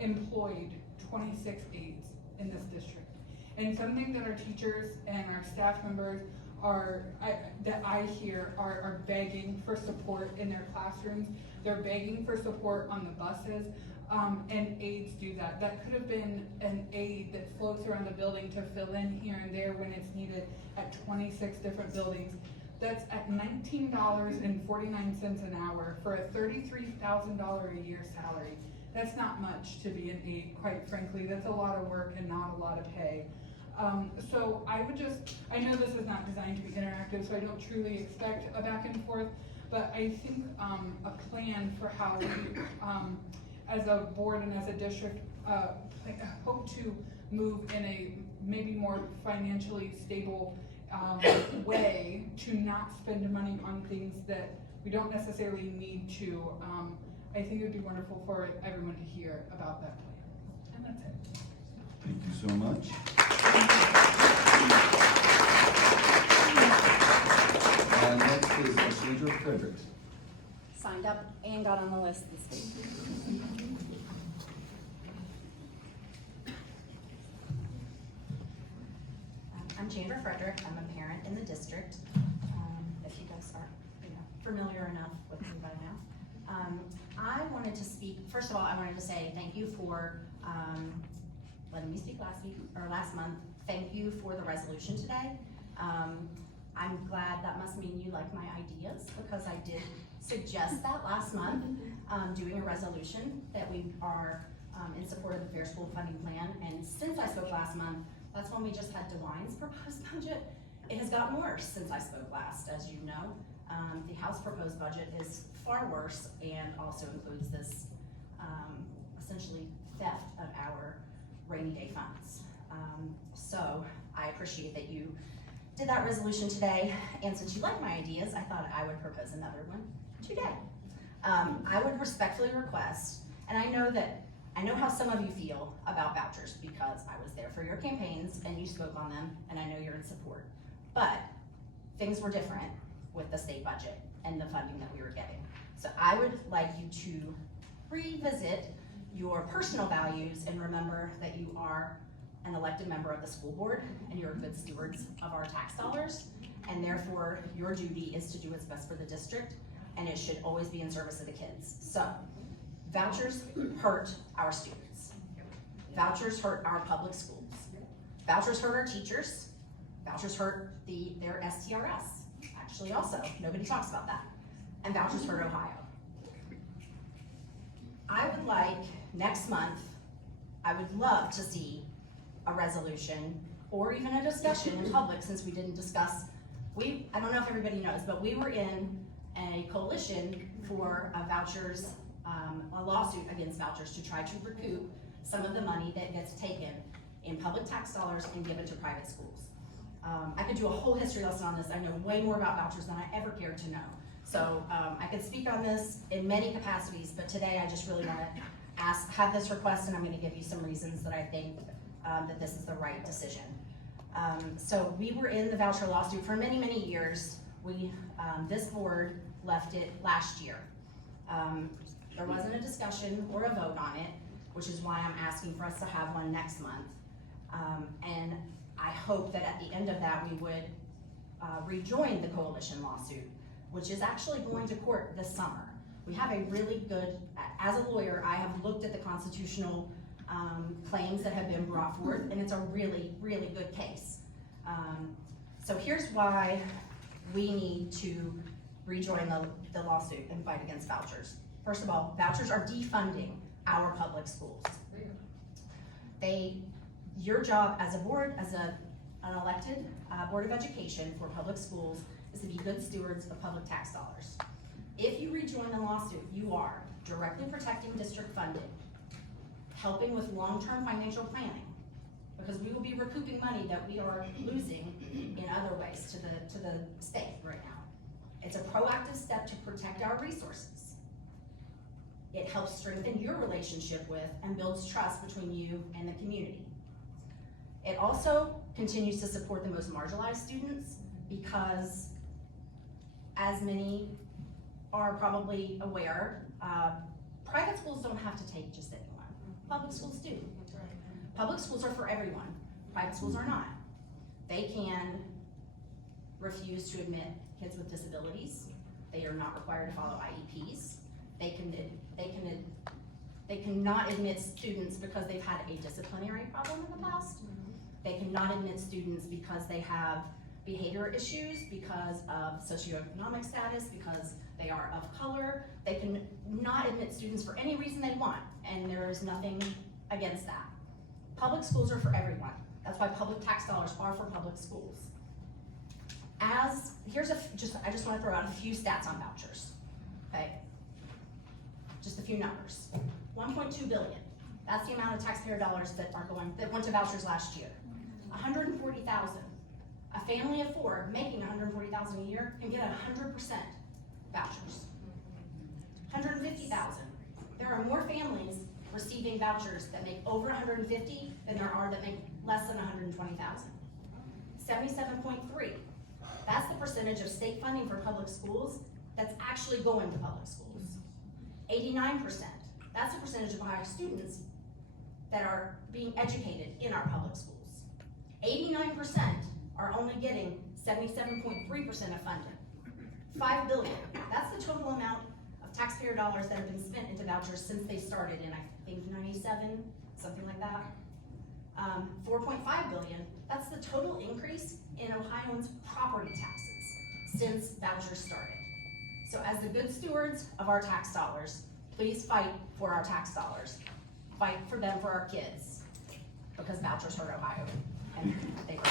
employed 26 aides in this district. And something that our teachers and our staff members that I hear are begging for support in their classrooms. They're begging for support on the buses, and aides do that. That could have been an aide that floats around the building to fill in here and there when it's needed at 26 different buildings. That's at $19.49 an hour for a $33,000 a year salary. That's not much to be an aide, quite frankly. That's a lot of work and not a lot of pay. So I know this is not designed to be interactive, so I don't truly expect a back and forth, but I think a plan for how we, as a board and as a district, hope to move in a maybe more financially stable way to not spend money on things that we don't necessarily need to. I think it would be wonderful for everyone to hear about that plan. And that's it. Thank you so much. And next is Sandra Fredericks. Signed up and got on the list this week. I'm Chandra Frederick. I'm a parent in the district. If you guys aren't, familiar enough with me by now. I wanted to speak. First of all, I wanted to say thank you for letting me speak last month. Thank you for the resolution today. I'm glad. That must mean you like my ideas, because I did suggest that last month, doing a resolution that we are in support of the Fair School Funding Plan. And since I spoke last month, that's when we just had DeWine's proposed budget. It has gotten worse since I spoke last, as you know. The House proposed budget is far worse and also includes this essentially theft of our rainy day funds. So I appreciate that you did that resolution today, and since you like my ideas, I thought I would propose another one today. I would respectfully request, and I know how some of you feel about vouchers because I was there for your campaigns and you spoke on them, and I know you're in support. But things were different with the state budget and the funding that we were getting. So I would like you to revisit your personal values and remember that you are an elected member of the school board and you're good stewards of our tax dollars, and therefore your duty is to do what's best for the district, and it should always be in service of the kids. So vouchers hurt our students. Vouchers hurt our public schools. Vouchers hurt our teachers. Vouchers hurt their STRS, actually also, nobody talks about that. And vouchers hurt Ohio. I would like, next month, I would love to see a resolution or even a discussion in public, since we didn't discuss, I don't know if everybody knows, but we were in a coalition for vouchers, a lawsuit against vouchers to try to recoup some of the money that gets taken in public tax dollars and given to private schools. I could do a whole history lesson on this. I know way more about vouchers than I ever cared to know. So I could speak on this in many capacities, but today I just really want to have this request, and I'm going to give you some reasons that I think that this is the right decision. So we were in the voucher lawsuit for many, many years. This board left it last year. There wasn't a discussion or a vote on it, which is why I'm asking for us to have one next month. And I hope that at the end of that we would rejoin the coalition lawsuit, which is actually going to court this summer. We have a really good, as a lawyer, I have looked at the constitutional claims that have been brought forth, and it's a really, really good case. So here's why we need to rejoin the lawsuit and fight against vouchers. First of all, vouchers are defunding our public schools. Your job as a board, as an elected Board of Education for public schools, is to be good stewards of public tax dollars. If you rejoin the lawsuit, you are directly protecting district funding, helping with long-term financial planning, because we will be recouping money that we are losing in other ways to the state right now. It's a proactive step to protect our resources. It helps strengthen your relationship with and builds trust between you and the community. It also continues to support the most marginalized students because, as many are probably aware, private schools don't have to take just anyone. Public schools do. Public schools are for everyone. Private schools are not. They can refuse to admit kids with disabilities. They are not required to follow IEPs. They cannot admit students because they've had a disciplinary problem in the past. They cannot admit students because they have behavior issues, because of socioeconomic status, because they are of color. They can not admit students for any reason they want, and there is nothing against that. Public schools are for everyone. That's why public tax dollars are for public schools. I just want to throw out a few stats on vouchers, okay? Just a few numbers. 1.2 billion. That's the amount of taxpayer dollars that went to vouchers last year. 140,000. A family of 4 making 140,000 a year can get 100% vouchers. 150,000. There are more families receiving vouchers that make over 150 than there are that make less than 120,000. 77.3. That's the percentage of state funding for public schools that's actually going to public schools. 89%. That's the percentage of Ohio students that are being educated in our public schools. 89% are only getting 77.3% of funding. $5 billion. That's the total amount of taxpayer dollars that have been spent into vouchers since they started in, I think, 97, something like that. 4.5 billion. That's the total increase in Ohioans' property taxes since vouchers started. So as the good stewards of our tax dollars, please fight for our tax dollars. Fight for them for our kids, because vouchers hurt Ohio, and they hurt.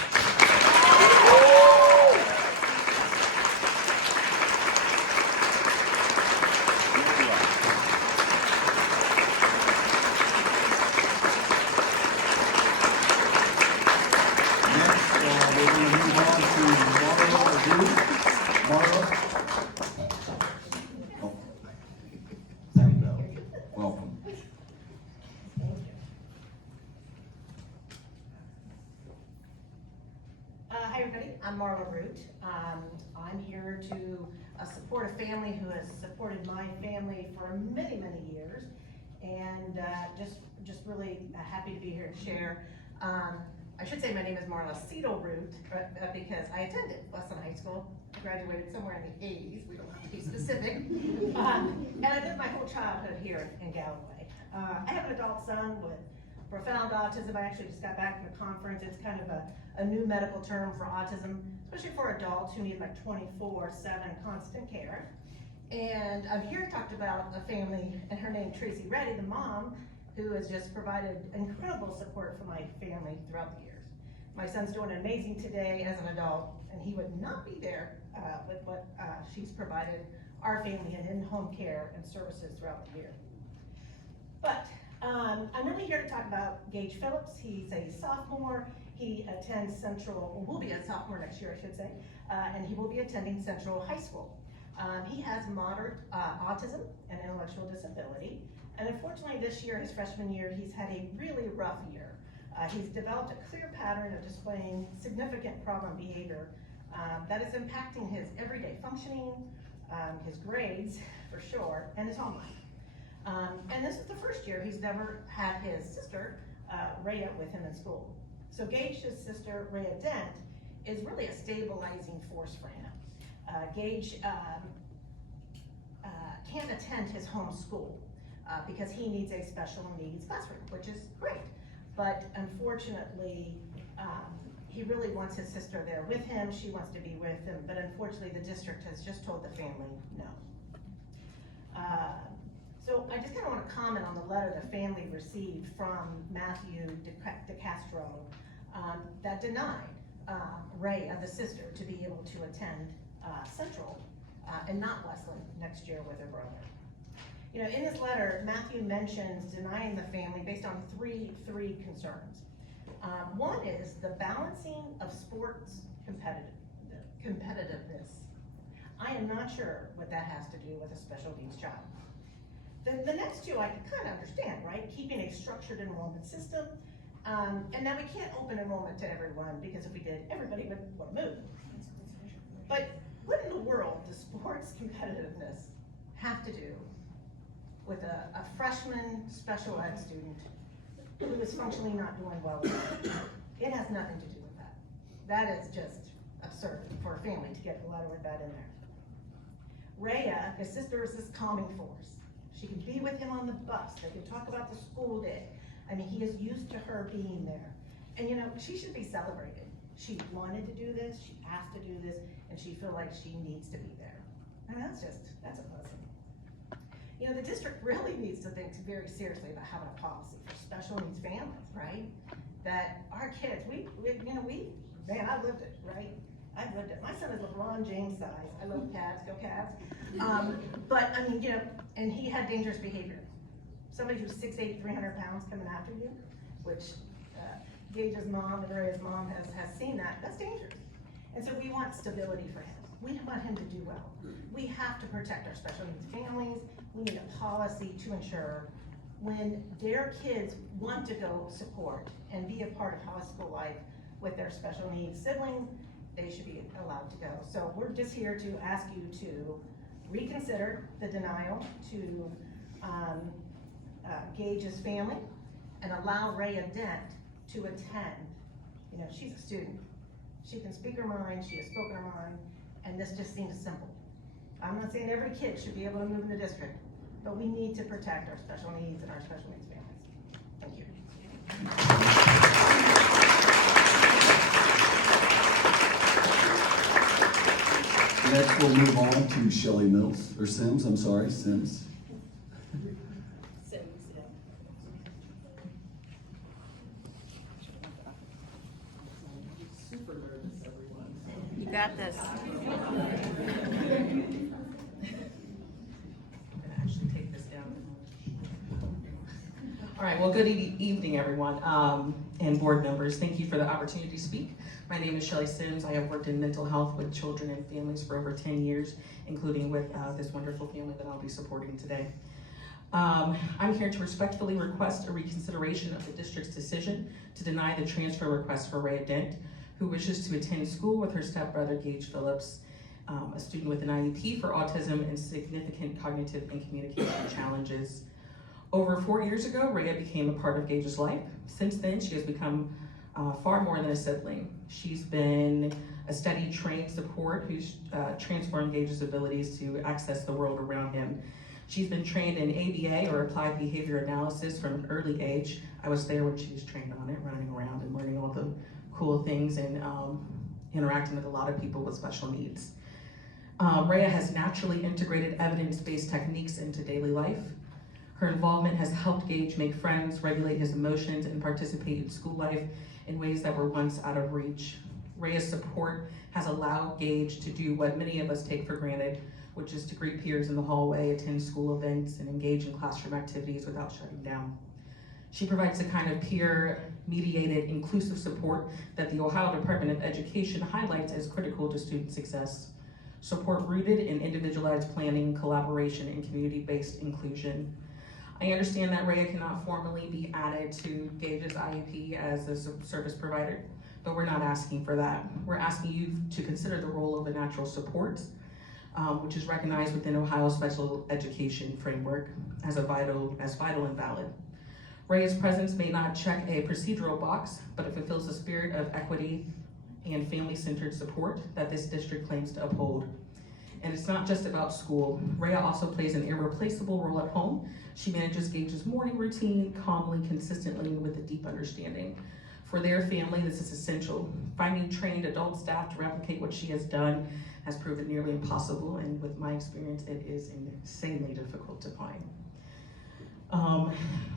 everybody, I'm Marla Root. I'm here to support a family who has supported my family for many, many years. And just really happy to be here to share. I should say my name is Marla Cedal Root, because I attended Westland High School. I graduated somewhere in the 80s, we don't have to be specific. And I lived my whole childhood here in Galloway. I have an adult son with profound autism. I actually just got back from a conference. It's kind of a new medical term for autism, especially for adults who need like 24/7 constant care. And I'm here to talk about a family, and her name Tracy Reddy, the mom, who has just provided incredible support for my family throughout the years. My son's doing amazing today as an adult, and he would not be there with what she's provided our family in-home care and services throughout the year. But I'm really here to talk about Gage Phillips. He's a sophomore. He attends Central, or will be a sophomore next year, I should say, and he will be attending Central High School. He has moderate autism and intellectual disability, and unfortunately this year, his freshman year, he's had a really rough year. He's developed a clear pattern of displaying significant problem behavior that is impacting his everyday functioning, his grades, for sure, and his home life. And this is the first year he's never had his sister, Rhea, with him in school. So Gage's sister, Rhea Dent, is really a stabilizing force for him. Gage can't attend his home school because he needs a special needs classroom, which is great. But unfortunately, he really wants his sister there with him. She wants to be with him, but unfortunately the district has just told the family no. So I just kind of want to comment on the letter the family received from Matthew DeCastro that denied Rhea, the sister, to be able to attend Central and not Westland next year with her brother. You know, in his letter, Matthew mentions denying the family based on three concerns. One is the balancing of sports competitiveness. I am not sure what that has to do with a special needs child. The next two I can kind of understand, right? Keeping a structured enrollment system, and now we can't open enrollment to everyone, because if we did, everybody would want to move. But what in the world does sports competitiveness have to do with a freshman special ed student who is functionally not doing well? It has nothing to do with that. That is just absurd for a family to get a letter with that in there. Rhea, his sister, is this calming force. She can be with him on the bus. They can talk about the school day. I mean, he is used to her being there. And you know, she should be celebrated. She wanted to do this, she asked to do this, and she feels like she needs to be there. And that's a blessing. You know, the district really needs to think very seriously about having a policy for special needs families, right? That our kids, man, I lived it, right? I've lived it. My son is LeBron James size. I love Cavs, go Cavs. But I mean, you know, and he had dangerous behavior. Somebody who's 6'8", 300 pounds coming after you, which Gage's mom and Rhea's mom has seen that. That's dangerous. And so we want stability for him. We want him to do well. We have to protect our special needs families. We need a policy to ensure when their kids want to go support and be a part of high school life with their special needs siblings, they should be allowed to go. So we're just here to ask you to reconsider the denial to Gage's family and allow Rhea Dent to attend. You know, she's a student. She can speak her mind, she has spoken her mind, and this just seems simple. I'm not saying every kid should be able to move in the district, but we need to protect our special needs and our special needs families. Thank you. Next, we'll move on to Shelley Sims. Super nervous, everyone. You got this. Actually take this down. All right, well, good evening, everyone, and board members. Thank you for the opportunity to speak. My name is Shelley Sims. I have worked in mental health with children and families for over 10 years, including with this wonderful family that I'll be supporting today. I'm here to respectfully request a reconsideration of the district's decision to deny the transfer request for Rhea Dent, who wishes to attend school with her stepbrother, Gage Phillips, a student with an IEP for autism and significant cognitive and communication challenges. Over 4 years ago, Rhea became a part of Gage's life. Since then, she has become far more than a sibling. She's been a steady, trained support who's transformed Gage's abilities to access the world around him. She's been trained in ABA, or Applied Behavior Analysis, from an early age. I was there when she was trained on it, running around and learning all the cool things and interacting with a lot of people with special needs. Rhea has naturally integrated evidence-based techniques into daily life. Her involvement has helped Gage make friends, regulate his emotions, and participate in school life in ways that were once out of reach. Rhea's support has allowed Gage to do what many of us take for granted, which is to greet peers in the hallway, attend school events, and engage in classroom activities without shutting down. She provides the kind of peer-mediated, inclusive support that the Ohio Department of Education highlights as critical to student success. Support rooted in individualized planning, collaboration, and community-based inclusion. I understand that Rhea cannot formally be added to Gage's IEP as a service provider, but we're not asking for that. We're asking you to consider the role of a natural support, which is recognized within Ohio's special education framework as vital and valid. Rhea's presence may not check a procedural box, but it fulfills the spirit of equity and family-centered support that this district claims to uphold. And it's not just about school. Rhea also plays an irreplaceable role at home. She manages Gage's morning routine calmly, consistently, and with a deep understanding. For their family, this is essential. Finding trained adult staff to replicate what she has done has proven nearly impossible, and with my experience, it is insanely difficult to find.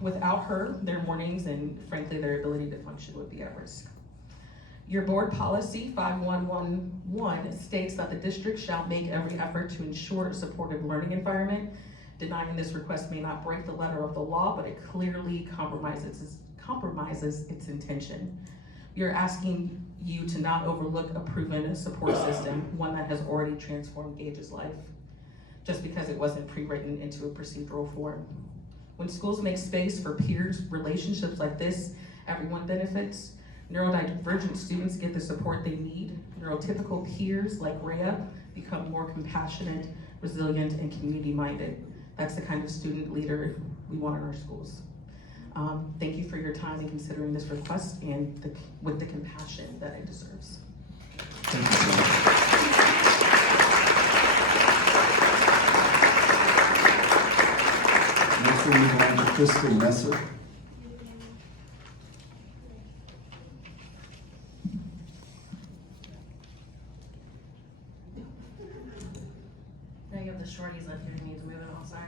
Without her, their mornings and frankly, their ability to function would be at risk. Your board policy 5111 states that the district shall make every effort to ensure a supportive learning environment. Denying this request may not break the letter of the law, but it clearly compromises its intention. You're asking you to not overlook a proven support system, one that has already transformed Gage's life, just because it wasn't pre-written into a procedural form. When schools make space for peers, relationships like this, everyone benefits. Neurodivergent students get the support they need. Neurotypical peers like Rhea become more compassionate, resilient, and community-minded. That's the kind of student leader we want in our schools. Thank you for your time in considering this request and with the compassion that it deserves. Thank you. Next we'll move on to Crystal Messer. Now you have the shorties up here who need to move it all, sorry.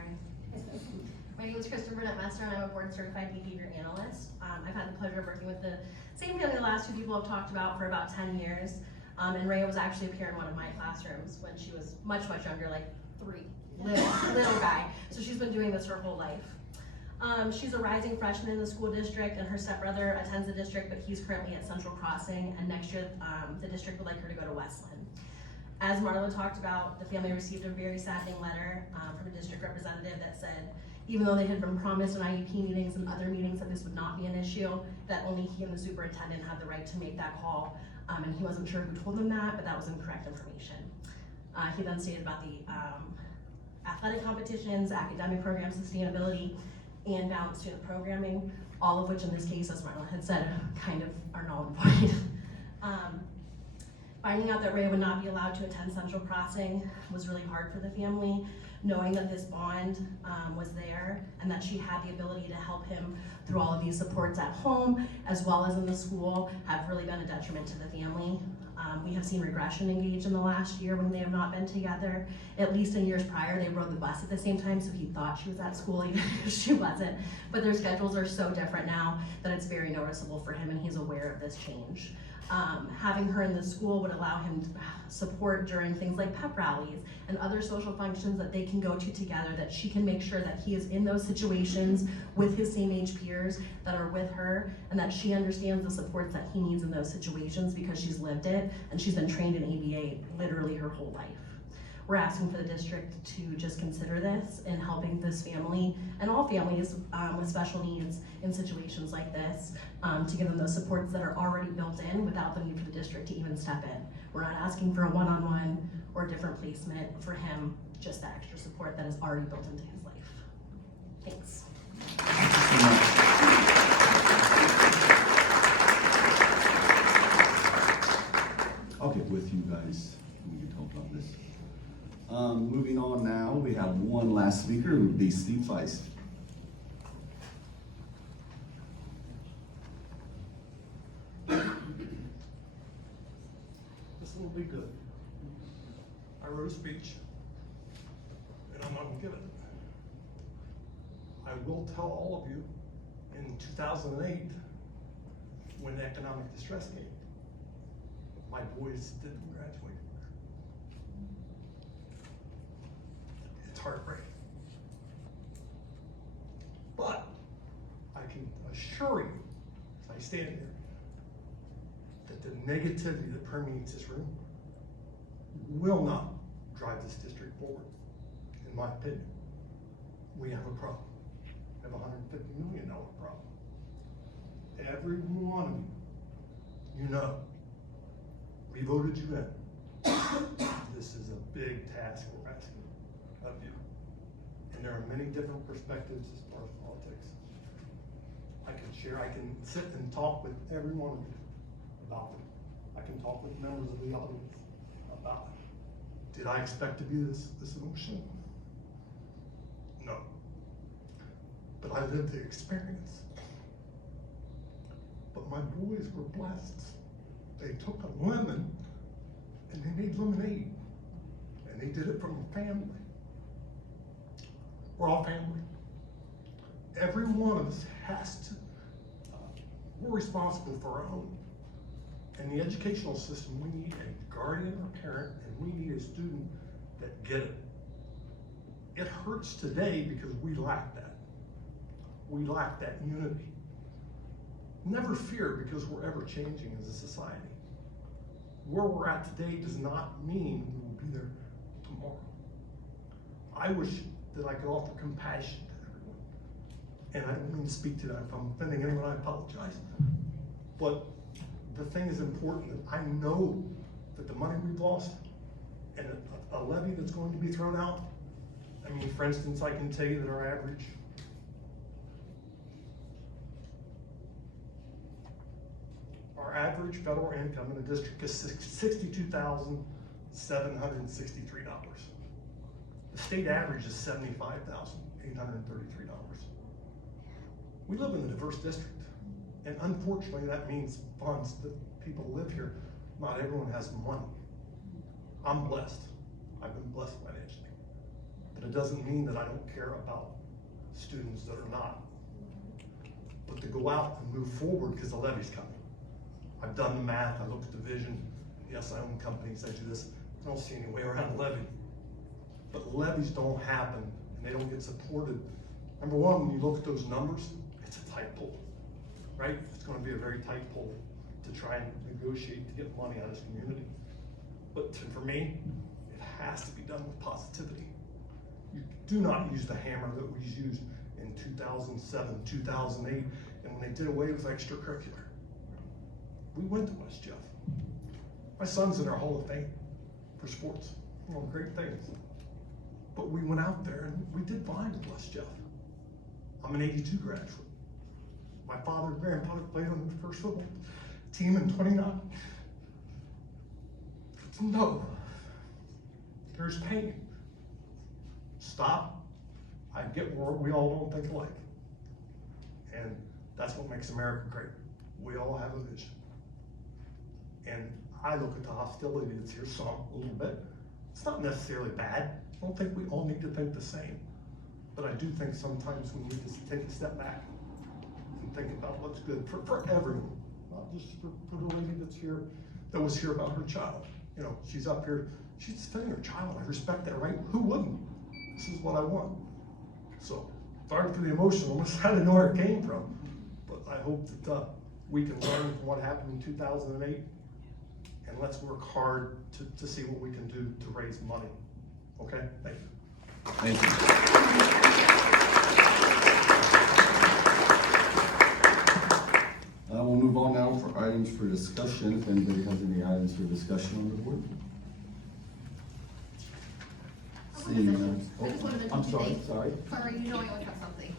My name is Kristen Burnett Messer, and I'm a board certified behavior analyst. I've had the pleasure of working with the same family the last two people have talked about for about 10 years. And Rhea was actually a peer in one of my classrooms when she was much, much younger, like 3, little guy. So she's been doing this her whole life. She's a rising freshman in the school district, and her stepbrother attends the district, but he's currently at Central Crossing, and next year the district would like her to go to Westland. As Marla talked about, the family received a very saddening letter from a district representative that said, even though they had been promised in IEP meetings and other meetings that this would not be an issue, that only he and the superintendent had the right to make that call, and he wasn't sure who told them that, but that was incorrect information. He then stated about the athletic competitions, academic program sustainability, and balanced student programming, all of which in this case, as Marla had said, kind of are null and void. Finding out that Rhea would not be allowed to attend Central Crossing was really hard for the family. Knowing that this bond was there and that she had the ability to help him through all of these supports at home as well as in the school have really been a detriment to the family. We have seen regression engaged in the last year when they have not been together. At least in years prior, they rode the bus at the same time, so he thought she was at school even if she wasn't. But their schedules are so different now that it's very noticeable for him, and he's aware of this change. Having her in the school would allow him support during things like pep rallies and other social functions that they can go to together, that she can make sure that he is in those situations with his same age peers that are with her, and that she understands the supports that he needs in those situations because she's lived it and she's been trained in ABA literally her whole life. we're asking for the district to just consider this in helping this family and all families with special needs in situations like this, to give them those supports that are already built in without the need for the district to even step in. We're not asking for a one-on-one or different placement for him, just that extra support that is already built into his life. Thanks. Okay, with you guys, we can talk about this. Moving on now, we have one last speaker, it would be Steve Feist. This will be good. I wrote a speech, and I'm not gonna give it. I will tell all of you, in 2008, when the economic distress came, my boys didn't graduate. It's heartbreaking. But I can assure you, as I stand here, that the negativity that permeates this room will not drive this district forward, in my opinion. We have a problem. We have a $150 million problem. Every one of you know, we voted you in. This is a big task we're asking of you. And there are many different perspectives as far as politics. I can sit and talk with every one of you about it. I can talk with members of the audience about it. Did I expect to be this emotional? No. But I lived the experience. But my boys were blessed. They took a lemon and they made lemonade. And they did it from a family. We're all family. Every one of us has to, we're responsible for our own. In the educational system, we need a guardian or parent, and we need a student that get it. It hurts today because we lack that. We lack that unity. Never fear, because we're ever changing as a society. Where we're at today does not mean we will be there tomorrow. I wish that I could offer compassion to everyone. And I don't mean to speak to that. If I'm offending anyone, I apologize. But the thing is important that I know that the money we've lost and a levy that's going to be thrown out. I mean, for instance, I can tell you that our average federal income in the district is $62,763. The state average is $75,833. We live in a diverse district, and unfortunately that means funds that people live here, not everyone has money. I'm blessed. I've been blessed financially. But it doesn't mean that I don't care about students that are not. But to go out and move forward because the levy's coming. I've done the math, I looked at the vision. Yes, I own companies, I do this. I don't see any way around a levy. But levies don't happen and they don't get supported. Number one, when you look at those numbers, it's a tight pull, right? It's going to be a very tight pull to try and negotiate to get money out of this community. But for me, it has to be done with positivity. You do not use the hammer that was used in 2007, 2008, and when they did away with extracurricular. We went to West Jeff. My son's in our Hall of Fame for sports. You know, great things. But we went out there and we did fine at West Jeff. I'm an 82 graduate. My father and grandfather played on the first football team in 29. No, there's pain. Stop. I get where we all don't think alike. And that's what makes America great. We all have a vision. And I look at the hostility that's here some, a little bit. It's not necessarily bad. I don't think we all need to think the same. But I do think sometimes we need to take a step back and think about what's good for everyone, not just for the lady that's here, that was here about her child. You know, she's up here, she's defending her child. I respect that, right? Who wouldn't? This is what I want. So, sorry for the emotionalness. I didn't know where it came from. But I hope that we can learn from what happened in 2008. And let's work hard to see what we can do to raise money Okay, thank you. Thank you. We'll move on now for items for discussion. If anybody has any items for discussion on the board? Seeing none. I just wanted to I'm mention sorry, today- sorry. Sorry, you know I always have something.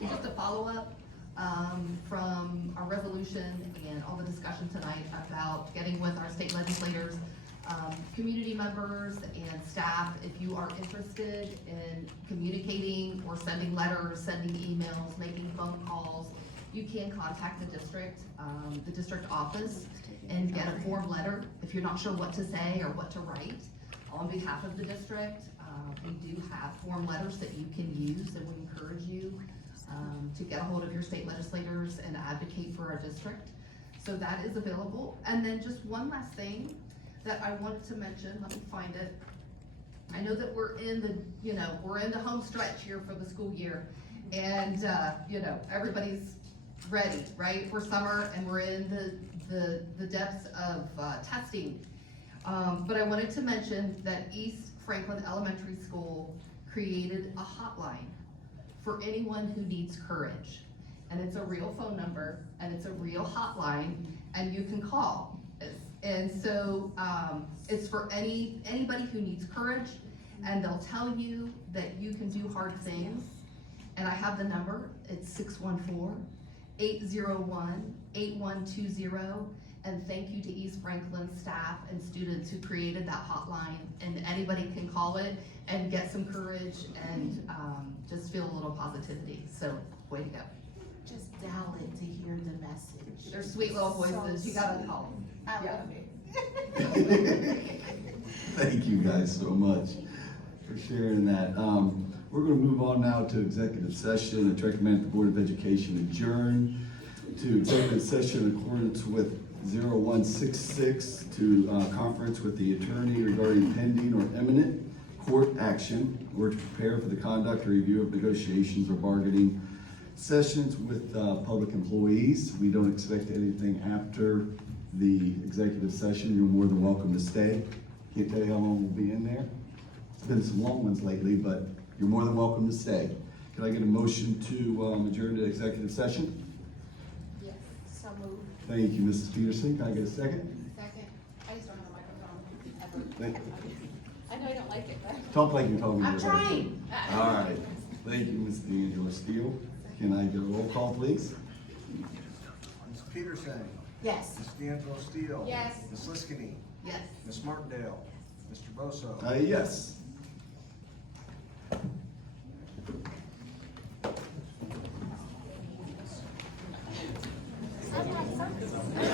Just a follow-up, from our resolution and all the discussion tonight about getting with our state legislators, community members and staff, if you are interested in communicating or sending letters, sending emails, making phone calls, you can contact the district office and get a form letter if you're not sure what to say or what to write on behalf of the district. We do have form letters that you can use, and we encourage you to get a hold of your state legislators and advocate for our district. So that is available. And then just one last thing that I wanted to mention, let me find it. I know that we're in the home stretch here for the school year, and everybody's ready, right, for summer, and we're in the depths of testing. But I wanted to mention that East Franklin Elementary School created a hotline for anyone who needs courage. And it's a real phone number, and it's a real hotline, and you can call. And so, it's for anybody who needs courage, and they'll tell you that you can do hard things. And I have the number, it's 614-801-8120. And thank you to East Franklin staff and students who created that hotline. And anybody can call it and get some courage and just feel a little positivity. So, way to go. Just dial it to hear the message. They're sweet little voices, you gotta call them. I Yeah. love it. Thank you guys so much for sharing that. We're gonna move on now to executive session. I recommend the Board of Education adjourn to executive session in accordance with 0166 to conference with the attorney regarding pending or imminent court action or to prepare for the conduct or review of negotiations or bargaining sessions with public employees. We don't expect anything after the executive session. You're more than welcome to stay. Can't tell you how long we'll be in there. It's been some long ones lately, but you're more than welcome to stay. Can I get a motion to adjourn to executive session? Yes, so moved. Thank you, Mrs. Peterson. Can I get a second? Second, I just don't have a microphone, Thank- ever. I know I don't like it, but. Talk like you're talking to I'm everybody. trying. All right. Thank you, Ms. D'Angelo Steele. Can I get a roll call, please? Ms. Peterson, Yes. Ms. D'Angelo Steele. Yes. Ms. Liskini, Yes. Ms. Martindale, Mr. Bosso. Yes. I have something.